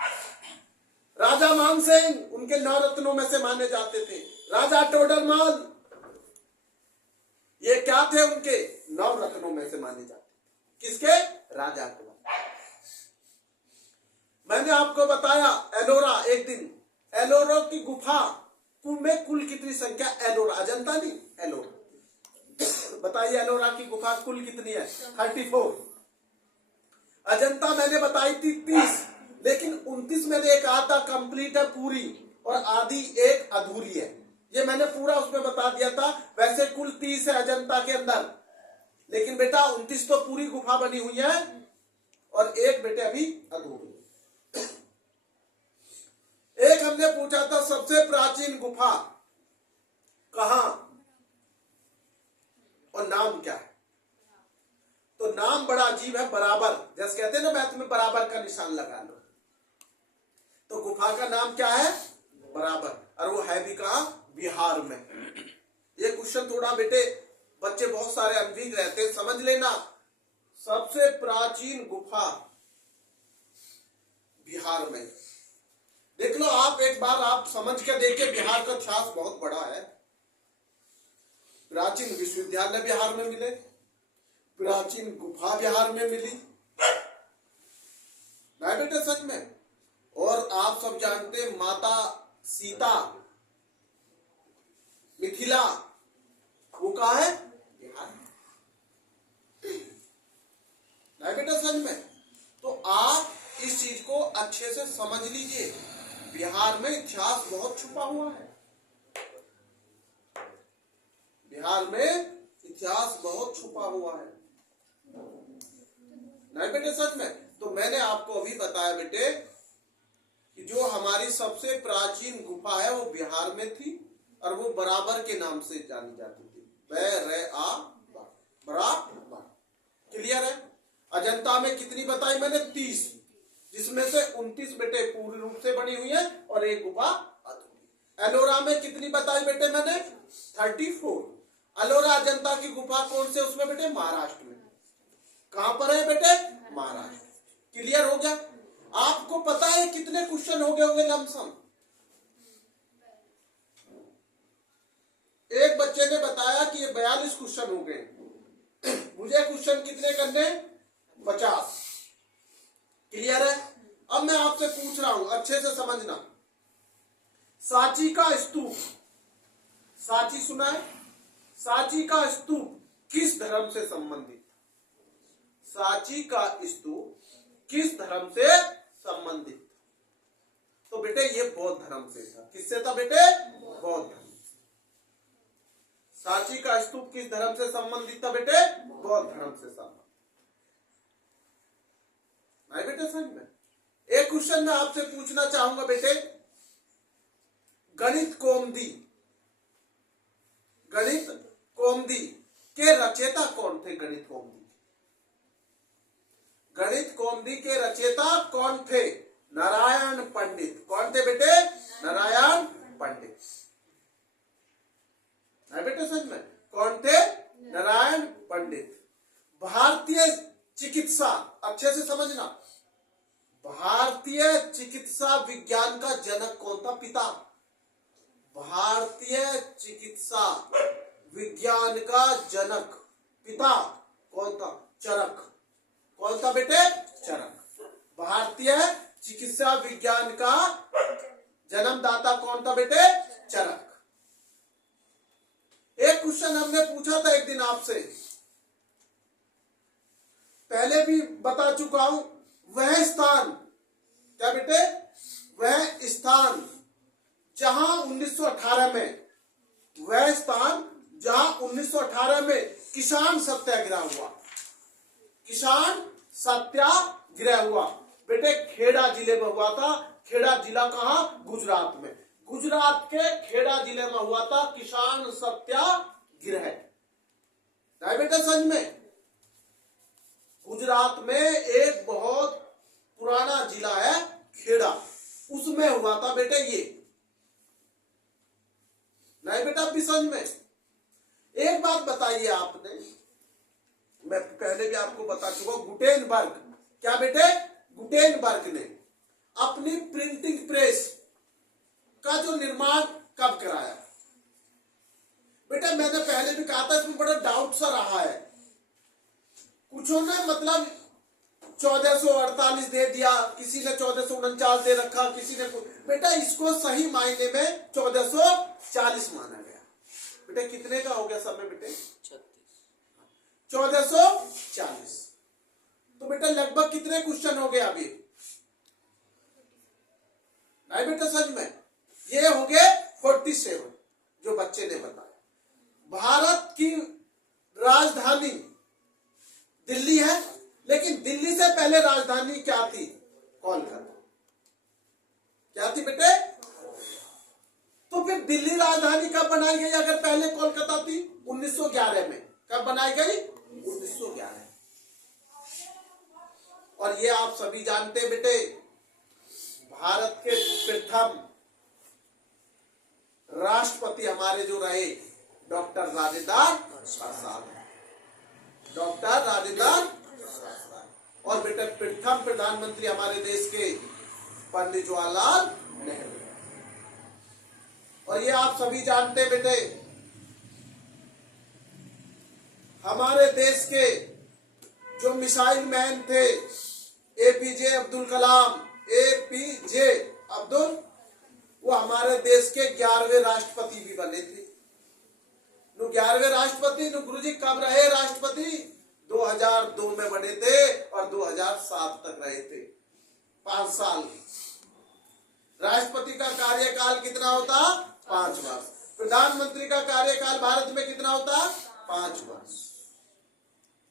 राजा मानसिंह उनके 9 रत्नों में से माने जाते थे। राजा टोडरमल, ये क्या थे? उनके 9 रत्नों में से माने जाते। किसके? राजा अकबर। मैंने आपको बताया एलोरा, एक दिन एलोरा की गुफा में कुल कितनी संख्या? एलोरा, अजंता नहीं, एलोरा। बताइए एलोरा की गुफा कुल कितनी है? 34। अजंता मैंने बताई थी 30, लेकिन 29 मैंने एक आधा कंप्लीट है पूरी और आधी एक अधूरी है। ये मैंने पूरा उसमें बता दिया था। वैसे कुल 30 है अजंता के अंदर, लेकिन बेटा 29 तो पूरी गुफा बनी हुई है और एक बेटे अभी अधूरी। एक हमने पूछा था सबसे प्राचीन गुफा कहां और नाम क्या है? तो नाम बड़ा अजीब है, बराबर। जैसे कहते हैं ना मैथ में बराबर का निशान लगा लो, तो गुफा का नाम क्या है? बराबर। और वो है भी कहां? बिहार में। ये क्वेश्चन थोड़ा बेटे बच्चे बहुत सारे अनभिज्ञ रहते हैं, समझ लेना। सबसे प्राचीन गुफा बिहार में। देख लो आप, एक बार आप समझ के देखिए, बिहार का इतिहास बहुत बड़ा है। प्राचीन विश्वविद्यालय बिहार में मिले, प्राचीन गुफा बिहार में मिली। नहीं बेटे सच में। और आप सब जानते हैं माता सीता मिथिला, वो कहा है? बिहार। नहीं बेटा सच में। तो आप इस चीज को अच्छे से समझ लीजिए, बिहार में इतिहास बहुत छुपा हुआ है। बिहार में इतिहास बहुत छुपा हुआ है। नहीं बेटे सच में। तो मैंने आपको अभी बताया बेटे कि जो हमारी सबसे प्राचीन गुफा है वो बिहार में थी और वो बराबर के नाम से जानी जाती थी। बराबर। क्लियर है? अजंता में कितनी बताई मैंने? 30, जिसमें से 29 बेटे पूर्ण रूप से बनी हुई है और एक गुफा अधूरी। एलोरा में कितनी बताई बेटे मैंने? 34। एलोरा अजंता की गुफा कौन से उसमें बेटे? महाराष्ट्र में। कहां पर है बेटे? महाराष्ट्र। क्लियर हो गया? आपको पता है कितने क्वेश्चन हो गए होंगे लमसम? एक बच्चे ने बताया कि ये 42 क्वेश्चन हो गए। मुझे क्वेश्चन कितने करने? 50। क्लियर है? अब मैं आपसे पूछ रहा हूं, अच्छे से समझना। सांची का स्तूप, सांची सुना है? सांची का स्तूप किस धर्म से संबंधित? सांची का स्तूप किस धर्म से संबंधित? तो बेटे ये बौद्ध धर्म से था। किससे था बेटे? बौद्ध धर्म। सांची का स्तूप किस धर्म से संबंधित था बेटे? बौद्ध धर्म से संबंधित। नहीं बेटे समझ में। एक क्वेश्चन मैं आपसे पूछना चाहूंगा बेटे, गणित कौमुदी, गणित कौमुदी के रचयिता कौन थे? गणित कौमुदी, गणित कौमुदी के रचयिता कौन थे? नारायण पंडित। कौन थे बेटे? नारायण पंडित। है बेटे समझ में? कौन थे? नारायण पंडित। भारतीय चिकित्सा, अच्छे से समझना, भारतीय चिकित्सा विज्ञान का जनक कौन था? पिता। भारतीय चिकित्सा विज्ञान का जनक पिता कौन था? चरक। कौन था बेटे? चरक। भारतीय चिकित्सा विज्ञान का जन्मदाता कौन था बेटे? चरक। एक क्वेश्चन हमने पूछा था एक दिन आपसे, पहले भी बता चुका हूं, वह स्थान, क्या बेटे? वह स्थान जहां 1918 में, वह स्थान जहां 1918 में किसान सत्याग्रह हुआ, किसान सत्याग्रह हुआ बेटे, खेड़ा जिले में हुआ था। खेड़ा जिला कहां? गुजरात में। गुजरात के खेड़ा जिले में हुआ था किसान सत्याग्रह। है बेटा समझ में? गुजरात में एक बहुत पुराना जिला है खेड़ा, उसमें हुआ था बेटे ये। नहीं बेटा अभी समझ में? एक बात बताइए आपने, मैं पहले भी आपको बता चुका हूं, गुटेनबर्ग, क्या बेटे? गुटेनबर्ग ने अपनी प्रिंटिंग प्रेस का जो निर्माण कब कराया? बेटा मैंने पहले भी कहा था, इसमें बड़ा डाउट सा रहा है। कुछों ने मतलब 1448 दे दिया, किसी ने 1449 दे रखा, किसी ने, बेटा इसको सही मायने में 1440 माना गया। बेटा कितने का हो गया समय बेटे? 1440। तो बेटा लगभग कितने क्वेश्चन हो गए अभी? नहीं बेटा समझ में? ये हो गए 47 जो बच्चे ने बताया। भारत की राजधानी दिल्ली है, लेकिन दिल्ली से पहले राजधानी क्या थी? कोलकाता। क्या थी बेटे? तो फिर दिल्ली राजधानी कब बनाई गई अगर पहले कोलकाता थी? 1911 में। कब बनाई गई? 1911। और ये आप सभी जानते बेटे, भारत के प्रथम राष्ट्रपति हमारे जो रहे डॉक्टर राजेंद्र प्रसाद, डॉक्टर राजेंद्र प्रसाद। और बेटा प्रथम प्रधानमंत्री हमारे देश के पंडित जवाहरलाल नेहरू। और ये आप सभी जानते बेटे, हमारे देश के जो मिसाइल मैन थे एपीजे अब्दुल कलाम, एपीजे अब्दुल, वो हमारे देश के 11वें राष्ट्रपति भी बने थे। 11वें राष्ट्रपति गुरुजी कब रहे राष्ट्रपति? 2002 में बने थे और 2007 तक रहे थे, 5 साल। राष्ट्रपति का कार्यकाल कितना होता? 5 वर्ष। प्रधानमंत्री का कार्यकाल भारत में कितना होता? 5 वर्ष।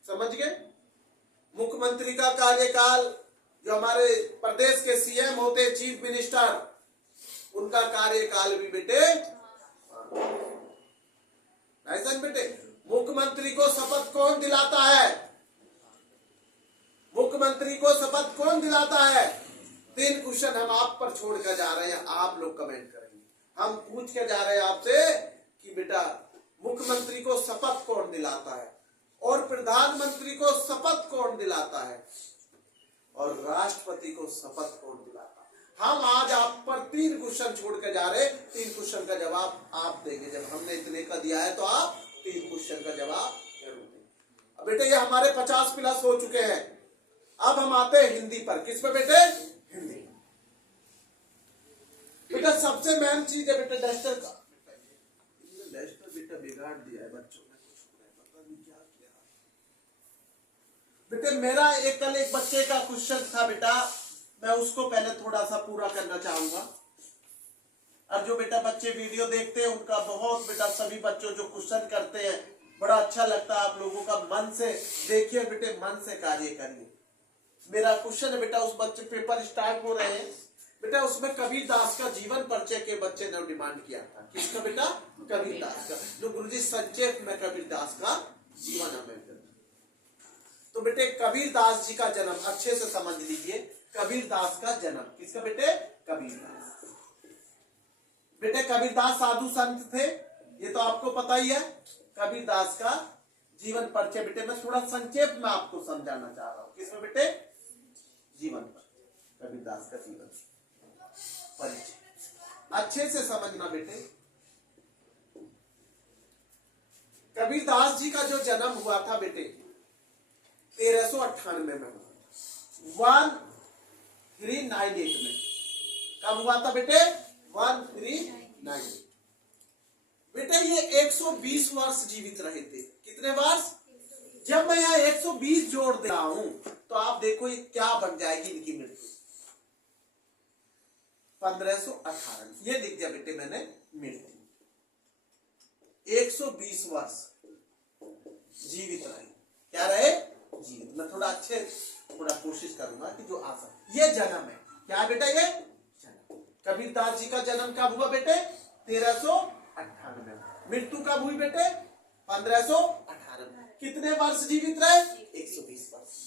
समझ गए? मुख्यमंत्री का कार्यकाल, जो हमारे प्रदेश के सीएम होते, चीफ मिनिस्टर, उनका कार्यकाल भी बेटे ऐसा बेटे। मुख्यमंत्री को शपथ कौन दिलाता है? मुख्यमंत्री को शपथ कौन दिलाता है? 3 क्वेश्चन हम आप पर छोड़ कर जा रहे हैं, आप लोग कमेंट करेंगे। हम पूछ के जा रहे हैं आपसे कि बेटा मुख्यमंत्री को शपथ कौन दिलाता है, और प्रधानमंत्री को शपथ कौन दिलाता है, और राष्ट्रपति को शपथ कौन दिलाता है? हम आज आप पर 3 क्वेश्चन छोड़ के जा रहे हैं। 3 क्वेश्चन का जवाब आप देंगे। जब हमने इतने का दिया है तो आप 3 क्वेश्चन का जवाब जरूर देंगे। अब बेटे ये हमारे 50 प्लस हो चुके हैं। अब हम आते हैं हिंदी पर। किस पे बेटे? हिंदी। बेटा सबसे मेन चीज है बेटा डस्टर का। डस्टर बेटा बिगाड़ दिया है बच्चों ने, कुछ पता नहीं क्या किया। बेटे मेरा कल एक बच्चे का क्वेश्चन था बेटा, मैं उसको पहले थोड़ा सा पूरा करना चाहूंगा। और जो बेटा बच्चे वीडियो देखते हैं उनका बहुत बेटा, सभी बच्चों जो क्वेश्चन करते हैं बड़ा अच्छा लगता है। आप लोगों का मन से देखिए बेटे, मन से कार्य करिए। मेरा क्वेश्चन है बेटा, उस बच्चे पेपर स्टार्ट हो रहे हैं बेटा, उसमें कबीर दास का जीवन परिचय के बच्चे ने डिमांड किया था। किसका बेटा? कबीर दास का। जो गुरुजी संक्षेप में कबीर दास का जीवन हमें। तो बेटे कबीर दास जी का जन्म अच्छे से समझ लीजिए। कबीर दास का जन्म, किसका बेटे? कबीर दास। बेटे कबीर दास साधु संत थे, ये तो आपको पता ही है कबीरदास का जीवन परिचय। बेटे मैं थोड़ा संक्षेप में आपको समझाना चाह रहा हूं। किसमें बेटे? जीवन पर, कबीरदास का जीवन परिचय अच्छे से समझना बेटे। कबीरदास जी का जो जन्म हुआ था बेटे 1398 में हुआ, 1398 में। कब हुआ था बेटे? 1398। बेटे ये 120 वर्ष जीवित रहे थे। कितने वर्ष? जब मैं यहाँ 120 जोड़ दे रहा हूं तो आप देखो ये क्या बन जाएगी इनकी मृत्यु। 1518 ये लिख दिया बेटे मैंने मृत्यु। 120 वर्ष जीवित रहे। क्या रहे? जीवित। मैं थोड़ा कोशिश करूंगा कि जो आसान ये जन्म है। क्या बेटा? ये जन्म। कबीरदास जी का जन्म कब हुआ बेटे? 1398 में। मृत्यु कब हुई बेटे? 1518 में। कितने वर्ष जीवित रहे? 120 वर्ष।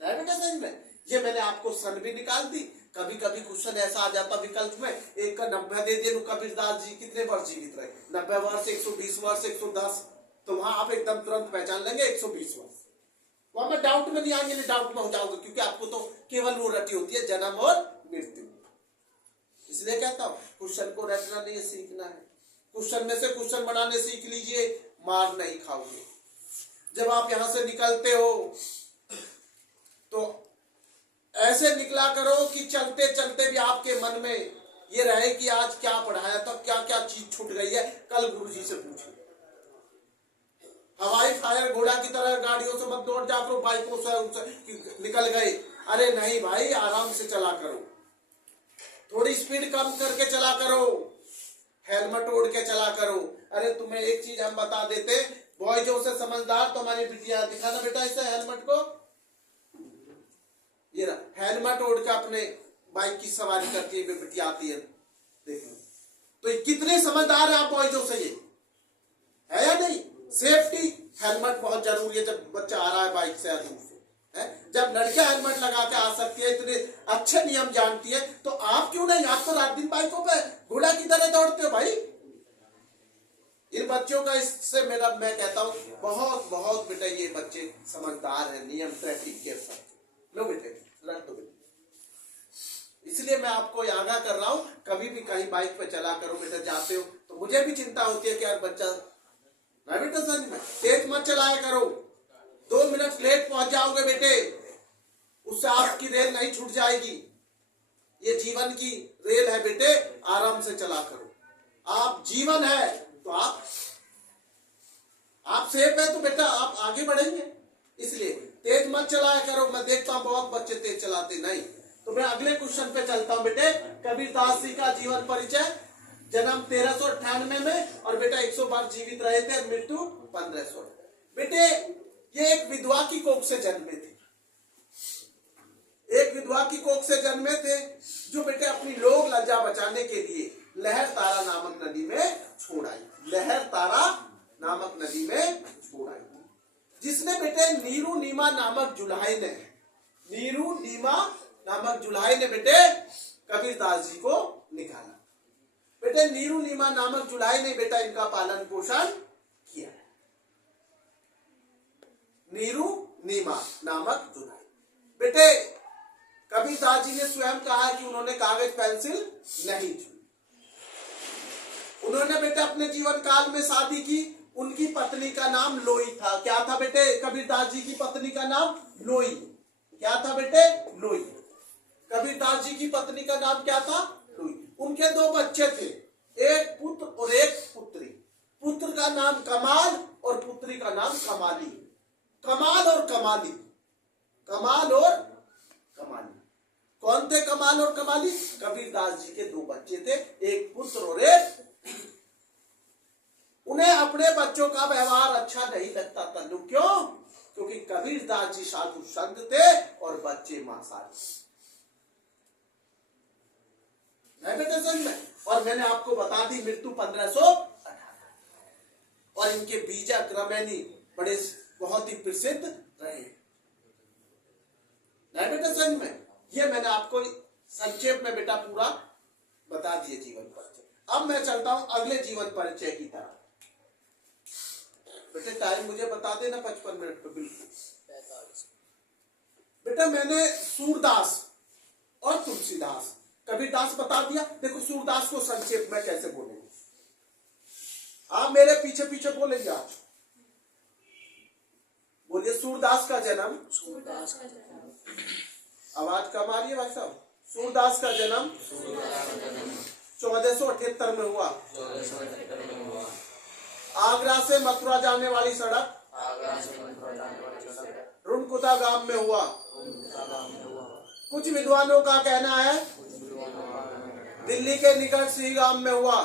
बेटा समझ में? ये मैंने आपको सन भी निकाल दी। कभी कभी क्वेश्चन ऐसा आ जाता विकल्प में, एक का 90 दे दिए, कबीरदास जी कितने वर्ष जीवित रहे? 90 वर्ष, 120 वर्ष, 110, तो वहां आप एकदम तुरंत पहचान लेंगे 120 वर्ष। वहां मैं डाउट में नहीं आएंगे, डाउट में हो जाओगे, क्योंकि आपको तो केवल वो रटी होती है जन्म और मृत्यु। इसलिए कहता हूं क्वेश्चन को रटना नहीं है, सीखना है। क्वेश्चन में से क्वेश्चन बनाने सीख लीजिए, मार नहीं खाओगे। जब आप यहां से निकलते हो तो ऐसे निकला करो कि चलते चलते भी आपके मन में ये रहे कि आज क्या पढ़ाया था, क्या क्या चीज छूट गई है, कल गुरुजी से पूछो। हवाई फायर घोड़ा की तरह गाड़ियों से मत दौड़ जा करो, बाइकों से निकल गए। अरे नहीं भाई, आराम से चला करो, थोड़ी स्पीड कम करके चला करो, हेलमेट ओढ़ के चला करो। अरे तुम्हें एक चीज हम बता देते, बॉयजों से समझदार तो हमारी बिटिया। दिखाना बेटा इसे हेलमेट को। ये हेलमेट ओढ़ के अपने बाइक की सवारी करती है बिटिया आती है, देखो तो कितने समझदार है आप बॉयजों से। ये है या नहीं? सेफ्टी हेलमेट बहुत जरूरी है जब बच्चा आ रहा है बाइक से या दूर से, है? जब लड़कियां हेलमेट लगा के आ सकती है, इतने अच्छे नियम जानती है, तो आप क्यों नहीं? आप तो रात दिन बाइकों पे घोड़ा की तरह दौड़ते हो भाई। इन बच्चों का इससे मैं कहता हूँ बहुत बहुत बेटा ये बच्चे समझदार है, नियम ट्रैफिक के सब। लो बेटे रख दो बेटे। इसलिए मैं आपको आगाह कर रहा हूं, कभी भी कहीं बाइक पे चला करो बेटा, जाते हो तो मुझे भी चिंता होती है कि यार बच्चा बेटा सर में तेज मत चलाया करो। 2 मिनट लेट पहुंच जाओगे बेटे, उससे आपकी रेल नहीं छूट जाएगी। ये जीवन की रेल है बेटे, आराम से चला करो। आप जीवन है तो आप सेफ है तो बेटा आप आगे बढ़ेंगे। इसलिए तेज मत चलाया करो। मैं देखता हूं बहुत बच्चे तेज चलाते नहीं। तो मैं अगले क्वेश्चन पे चलता हूं बेटे। कबीरदास जी का जीवन परिचय। जन्म 1398 में और बेटा 100 बार जीवित रहे थे, मृत्यु 1500। बेटे ये एक विधवा की कोख से जन्मे थे। एक विधवा की कोख से जन्मे थे जो बेटे अपनी लोक लज्जा बचाने के लिए लहर तारा नामक नदी में छोड़ आई। लहर तारा नामक नदी में छोड़ आई, जिसने बेटे नीरू नीमा नामक जुल्हाई ने बेटे कबीरदास जी को निकाला। बेटे नीरू नीमा नामक जुल्हाई ने बेटा इनका पालन पोषण किया। नीरू नीमा नामक जुल्हाई। बेटे कबीरदास जी ने स्वयं कहा कि उन्होंने कागज पेंसिल नहीं छुई। उन्होंने बेटे अपने जीवन काल में शादी की। उनकी पत्नी का नाम लोई था। क्या था बेटे? कबीरदास जी की पत्नी का नाम लोई। क्या था बेटे? लोई। कबीरदास जी की पत्नी का नाम क्या था? लोई। उनके 2 बच्चे थे, एक पुत्र और एक पुत्री। पुत्र का नाम कमाल और पुत्री का नाम कमाली। कमाल और कमाली, कमाल और कमाली। कौन थे कमाल और कमाली? कबीरदास जी के 2 बच्चे थे, एक पुत्र और एक। उन्हें अपने बच्चों का व्यवहार अच्छा नहीं लगता था। क्यों? क्योंकि कबीरदास जी साधु संत थे और बच्चे मांसाहारी। और मैंने आपको बता दी मृत्यु 1518। और इनके बीजा क्रमैनी बड़े बहुत ही प्रसिद्ध रहे। बेटा समझ में? ये मैंने आपको संक्षेप में बेटा पूरा बता दिए जीवन पर। अब मैं चलता हूं अगले जीवन परिचय की तरफ। बेटे टाइम मुझे बता देना 55 मिनट पे बिल्कुल। बेटा मैंने सूरदास और तुलसीदास, कभी दास बता दिया। देखो सूरदास को संक्षेप में कैसे बोलेंगे, आप मेरे पीछे पीछे बोलेंगे। आप बोलिए सूरदास का जन्म, आवाज कम आ रही है भाई साहब। सूरदास का जन्म 1478 में हुआ। आगरा से मथुरा जाने वाली सड़क रुनकुता गांव में हुआ। कुछ विद्वानों का कहना है दिल्ली के निकट सी गांव में हुआ।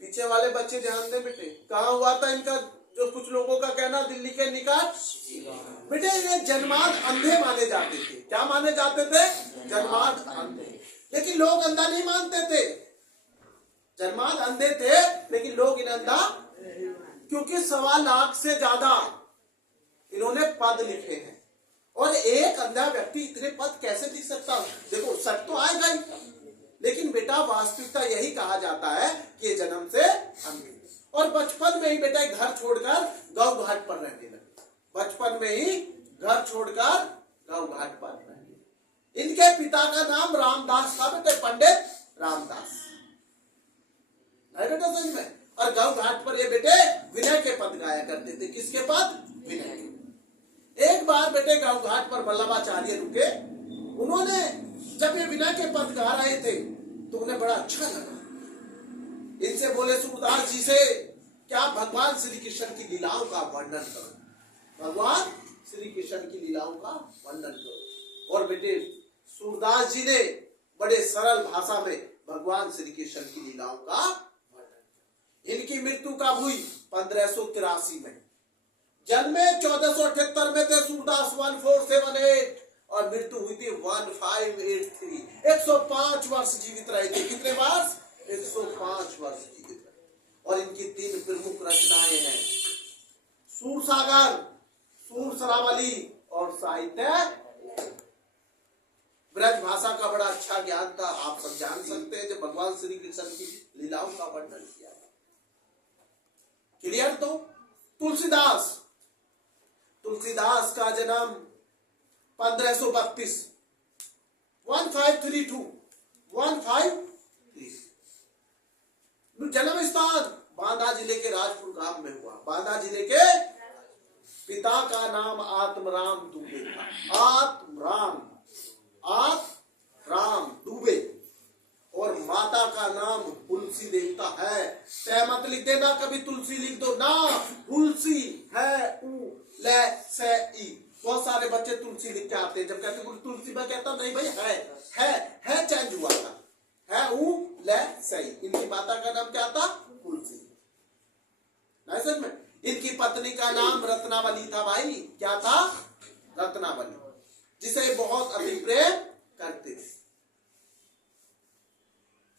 पीछे वाले बच्चे ध्यान दें बेटे, कहाँ हुआ था इनका, जो कुछ लोगों का कहना दिल्ली के निकट। बेटे ये जन्मांध अंधे माने जाते थे। क्या माने जाते थे? जन्मांध अंधे। लेकिन लोग अंधा नहीं मानते थे। जन्मांध अंधे थे लेकिन लोग इन्हें अंधा, क्योंकि 1.25 लाख से ज्यादा इन्होंने पद लिखे हैं और एक अंधा व्यक्ति इतने पद कैसे लिख सकता? देखो सच तो आएगा ही, लेकिन बेटा वास्तविकता यही कहा जाता है कि ये जन्म से अंधे। और बचपन में ही बेटा घर छोड़कर गांव घाट पर रहने लगे। बचपन में ही घर छोड़कर गांव घाट पर रहने। इनके पिता का नाम रामदास था बेटे, पंडित रामदास। नहीं बेटा समझ में। और गांव घाट पर ये बेटे विनय के पद गाया करते थे। किसके पद? विनय के। एक बार बेटे गांव घाट पर वल्लभाचार्य रुके। उन्होंने जब ये विनय के पद गा रहे थे तो उन्हें बड़ा अच्छा लगा। इनसे बोले सूरदास जी से, क्या भगवान श्री कृष्ण की लीलाओं का वर्णन करो। भगवान श्री कृष्ण की लीलाओं का वर्णन करो। और बेटे सूरदास जी ने बड़े सरल भाषा में भगवान श्री कृष्ण की लीलाओं का वर्णन किया। इनकी मृत्यु कब हुई? 1583 में। जन्मे 1478 में थे सूरदास 1478 और मृत्यु हुई थी 1583। 105 वर्ष जीवित रहे थे। कितने वर्ष? 105 वर्ष जीवित रहे। और इनकी 3 प्रमुख रचनाएं हैं, सूरसागर, सूरसरावली और साहित्य। ब्रज भाषा का बड़ा अच्छा ज्ञान था। आप सब जान सकते हैं जब भगवान श्री कृष्ण की लीलाओं का वर्णन किया। क्लियर? तो तुलसीदास, तुलसीदास का जन्म 1532 1532 जन्म स्थान बांदा जिले के राजपुर गांव में हुआ। बांदा जिले के पिता का नाम आत्मराम दुबे था। आत्मराम दुबे। और माता का नाम तुलसी देवता है। तय मत लिख देना, कभी तुलसी लिख दो ना, तुलसी है उ ले से ई। बहुत सारे बच्चे तुलसी लिख के आते हैं, जब कहते तुलसी मैं कहता नहीं भाई है चेंज हुआ था, है उ ले से ई। इनकी माता का नाम क्या था? तुलसी। नहीं समझ में। इनकी पत्नी का नाम रत्नावली था भाई। क्या था? रत्नावली, जिसे बहुत अधिक प्रेम करते थे।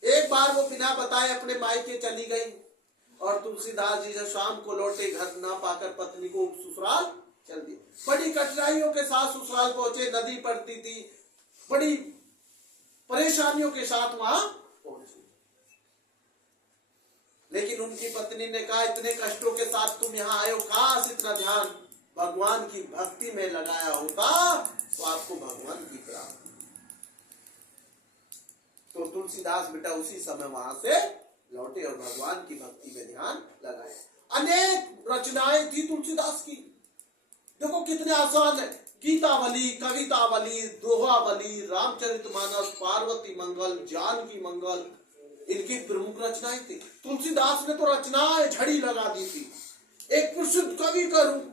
एक बार वो बिना बताए अपने मायके चली गई और तुलसीदास जी जब शाम को लौटे, घर ना पाकर पत्नी को ससुराल चल दी। बड़ी कठिनाइयों के साथ ससुराल पहुंचे। नदी पड़ती थी, बड़ी परेशानियों के साथ वहां पहुंचे। लेकिन उनकी पत्नी ने कहा, इतने कष्टों के साथ तुम यहाँ आए हो, काश इतना ध्यान भगवान की भक्ति में लगाया होता तो आपको भगवान की प्राप्ति। तो तुलसीदास बेटा उसी समय वहां से लौटे और भगवान की भक्ति में ध्यान लगाया। अनेक रचनाएं थी तुलसीदास की। देखो कितने आसान है। गीतावली, कवितावली, दोहावली, रामचरितमानस, पार्वती मंगल, जानकी मंगल, इनकी प्रमुख रचनाएं थी। तुलसीदास ने तो रचनाएं झड़ी लगा दी थी। एक प्रसिद्ध कवि का रूप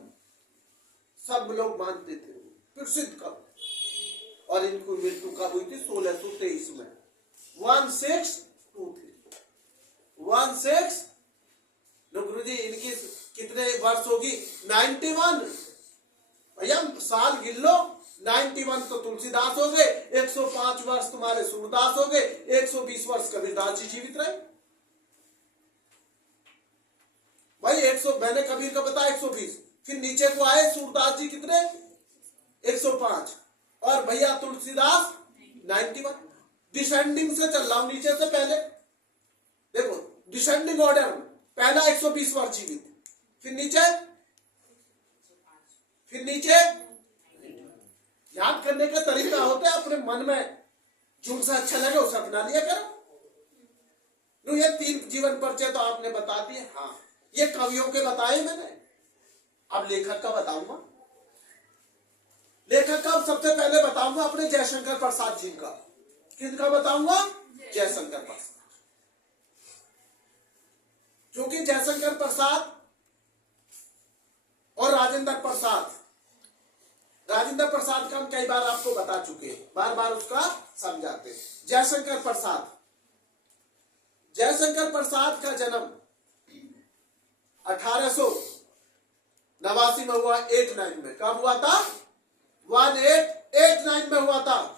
सब लोग मानते थे, प्रसिद्ध कवि। और इनको मृत्यु कब हुई थी? 1623 में। 1623 गुरु जी इनकी कितने वर्ष होगी? 91। भैया साल गिन लो। 91 तो तुलसीदास हो गए, 105 वर्ष तुम्हारे सूरदास हो गए, 120 वर्ष कबीरदास जी जीवित रहे भाई। 100 मैंने कबीर का बताया 120, फिर नीचे को आए सूरदास जी कितने? 105 और भैया तुलसीदास 91। डिसेंडिंग से चल रहा हूं, नीचे से पहले देखो, डिसेंडिंग ऑर्डर में पहला 120 वर्ष जीवित, फिर नीचे याद करने का तरीका होता है, अपने मन में जो सा अच्छा लगे उसे अपना लिया करो। ये 3 जीवन परिचय तो आपने बता दिए। हाँ, ये कवियों के बताए मैंने, अब लेखक का बताऊंगा। लेखक का सबसे पहले बताऊंगा अपने जयशंकर प्रसाद जी का। किनका बताऊंगा? जयशंकर प्रसाद। क्योंकि जयशंकर प्रसाद और राजेंद्र प्रसाद का हम कई बार आपको बता चुके हैं, बार बार उसका समझाते हैं। जयशंकर प्रसाद का जन्म 1889 में हुआ, 89 में। कब हुआ था? 1889 में हुआ था।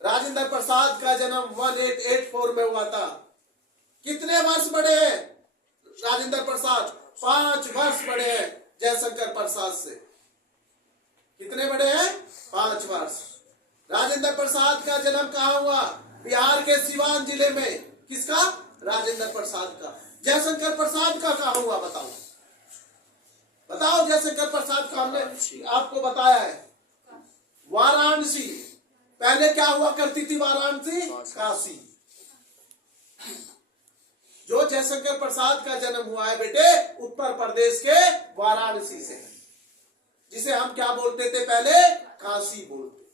राजेंद्र प्रसाद का जन्म 1884 में हुआ था। कितने वर्ष बड़े हैं राजेंद्र प्रसाद? 5 वर्ष बड़े हैं जयशंकर प्रसाद से। कितने बड़े हैं? 5 वर्ष। राजेंद्र प्रसाद का जन्म कहाँ हुआ? बिहार के सिवान जिले में। किसका? राजेंद्र प्रसाद का। जयशंकर प्रसाद का कहाँ हुआ? बताओ जयशंकर प्रसाद का हमने आपको बताया है, वाराणसी। पहले क्या हुआ करती थी वाराणसी? काशी। जो जयशंकर प्रसाद का जन्म हुआ है बेटे उत्तर प्रदेश के वाराणसी से, जिसे हम क्या बोलते थे पहले? काशी बोलते।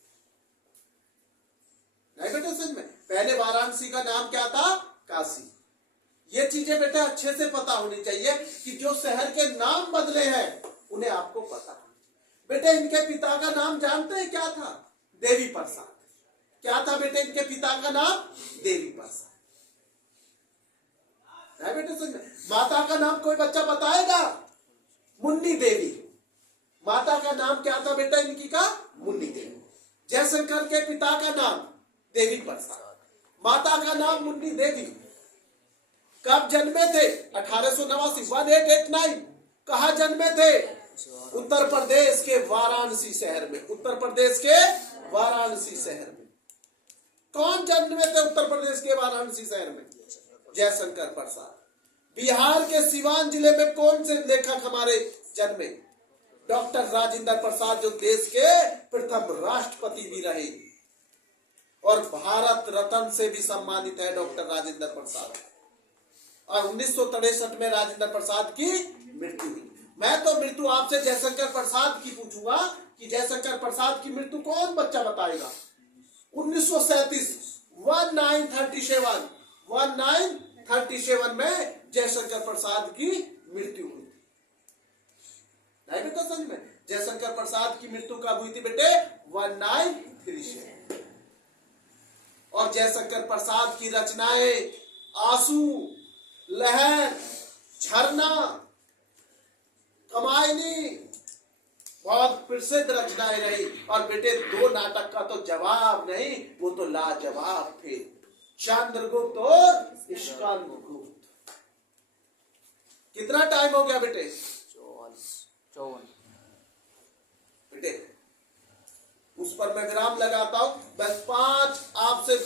नहीं बेटे सच में पहले वाराणसी का नाम क्या था? काशी। ये चीजें बेटे अच्छे से पता होनी चाहिए कि जो शहर के नाम बदले हैं उन्हें आपको पता। बेटे इनके पिता का नाम जानते हैं क्या था? देवी प्रसाद। क्या था बेटे इनके पिता का नाम? देवी प्रसाद। है बेटे सच में। माता का नाम कोई बच्चा बताएगा? मुन्नी देवी। माता का नाम क्या था बेटा इनकी का? मुन्नी देवी। जयशंकर के पिता का नाम देवी प्रसाद, माता का नाम मुन्नी देवी। कब जन्मे थे? 1889, 1889। कहा जन्मे थे? उत्तर प्रदेश के वाराणसी शहर में। उत्तर प्रदेश के वाराणसी शहर में। कौन जन्मे थे उत्तर प्रदेश के वाराणसी शहर में? जयशंकर प्रसाद। बिहार के सिवान जिले में कौन से लेखक हमारे जन्मे? डॉक्टर राजेंद्र प्रसाद, जो देश के प्रथम राष्ट्रपति भी रहे और भारत रत्न से भी सम्मानित है डॉक्टर राजेंद्र प्रसाद। और 1963 में राजेंद्र प्रसाद की मृत्यु हुई। मैं तो मृत्यु आपसे जयशंकर प्रसाद की पूछूंगा कि जयशंकर प्रसाद की मृत्यु कौन बच्चा बताएगा? 1937, 1937 में जयशंकर प्रसाद की मृत्यु हुई। नहीं बेटा समझ में? जयशंकर प्रसाद की मृत्यु कब हुई थी बेटे? 1937। और जयशंकर प्रसाद की रचनाएं आंसू, लहर, झरना, कमायनी बहुत प्रसिद्ध रचनाएं रही। और बेटे 2 नाटक का तो जवाब नहीं, वो तो लाजवाब थे, चंद्रगुप्त और स्कंदगुप्त। कितना टाइम हो गया बेटे? 54। बेटे उस पर मैं विराम लगाता हूं। बस 5 आपसे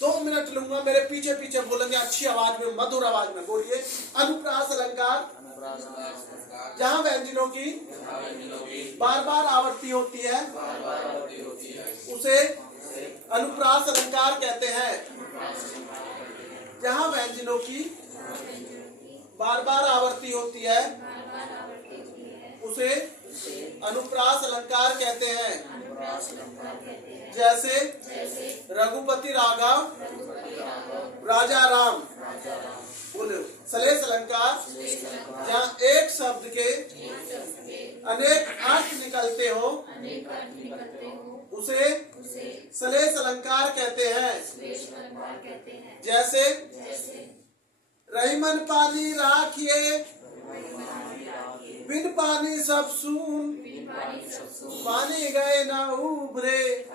2 मिनट लूंगा, मेरे पीछे पीछे बोलेंगे अच्छी आवाज में, मधुर आवाज में बोलिए। अनुप्रास अलंकार जहां व्यंजनों की बार बार आवर्ती होती है उसे अनुप्रास अलंकार कहते हैं। जहां व्यंजनों की बार बार आवर्ती होती है उसे अनुप्रास अलंकार कहते हैं। जैसे रघुपति राघव, राजा राम। बोलो सलेश अलंकार, जहाँ एक शब्द के अनेक अर्थ निकलते हो उसे सलेश अलंकार कहते हैं। जैसे रहीमन पानी राखिए, बिन पानी सब सून, पानी गए न उभरे,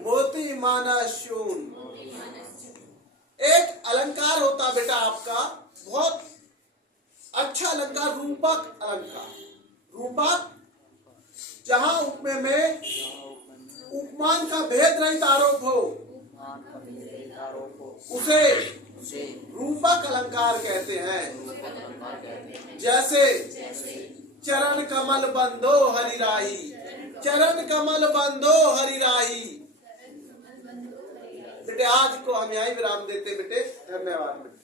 मोती माना शून। एक अलंकार होता बेटा आपका बहुत अच्छा अलंकार, रूपक अलंकार। रूपक जहां उपमे में उपमान का भेद रहित आरोप हो, नाम कबीरे दारों को उसे उसे रूपक अलंकार कहते हैं। अलंकार कहते हैं। जैसे चरण कमल बंदो हरिराही, चरण कमल बंदो हरिराही। बेटे आज को हम यहीं विराम देते बेटे, धन्यवाद बेटे।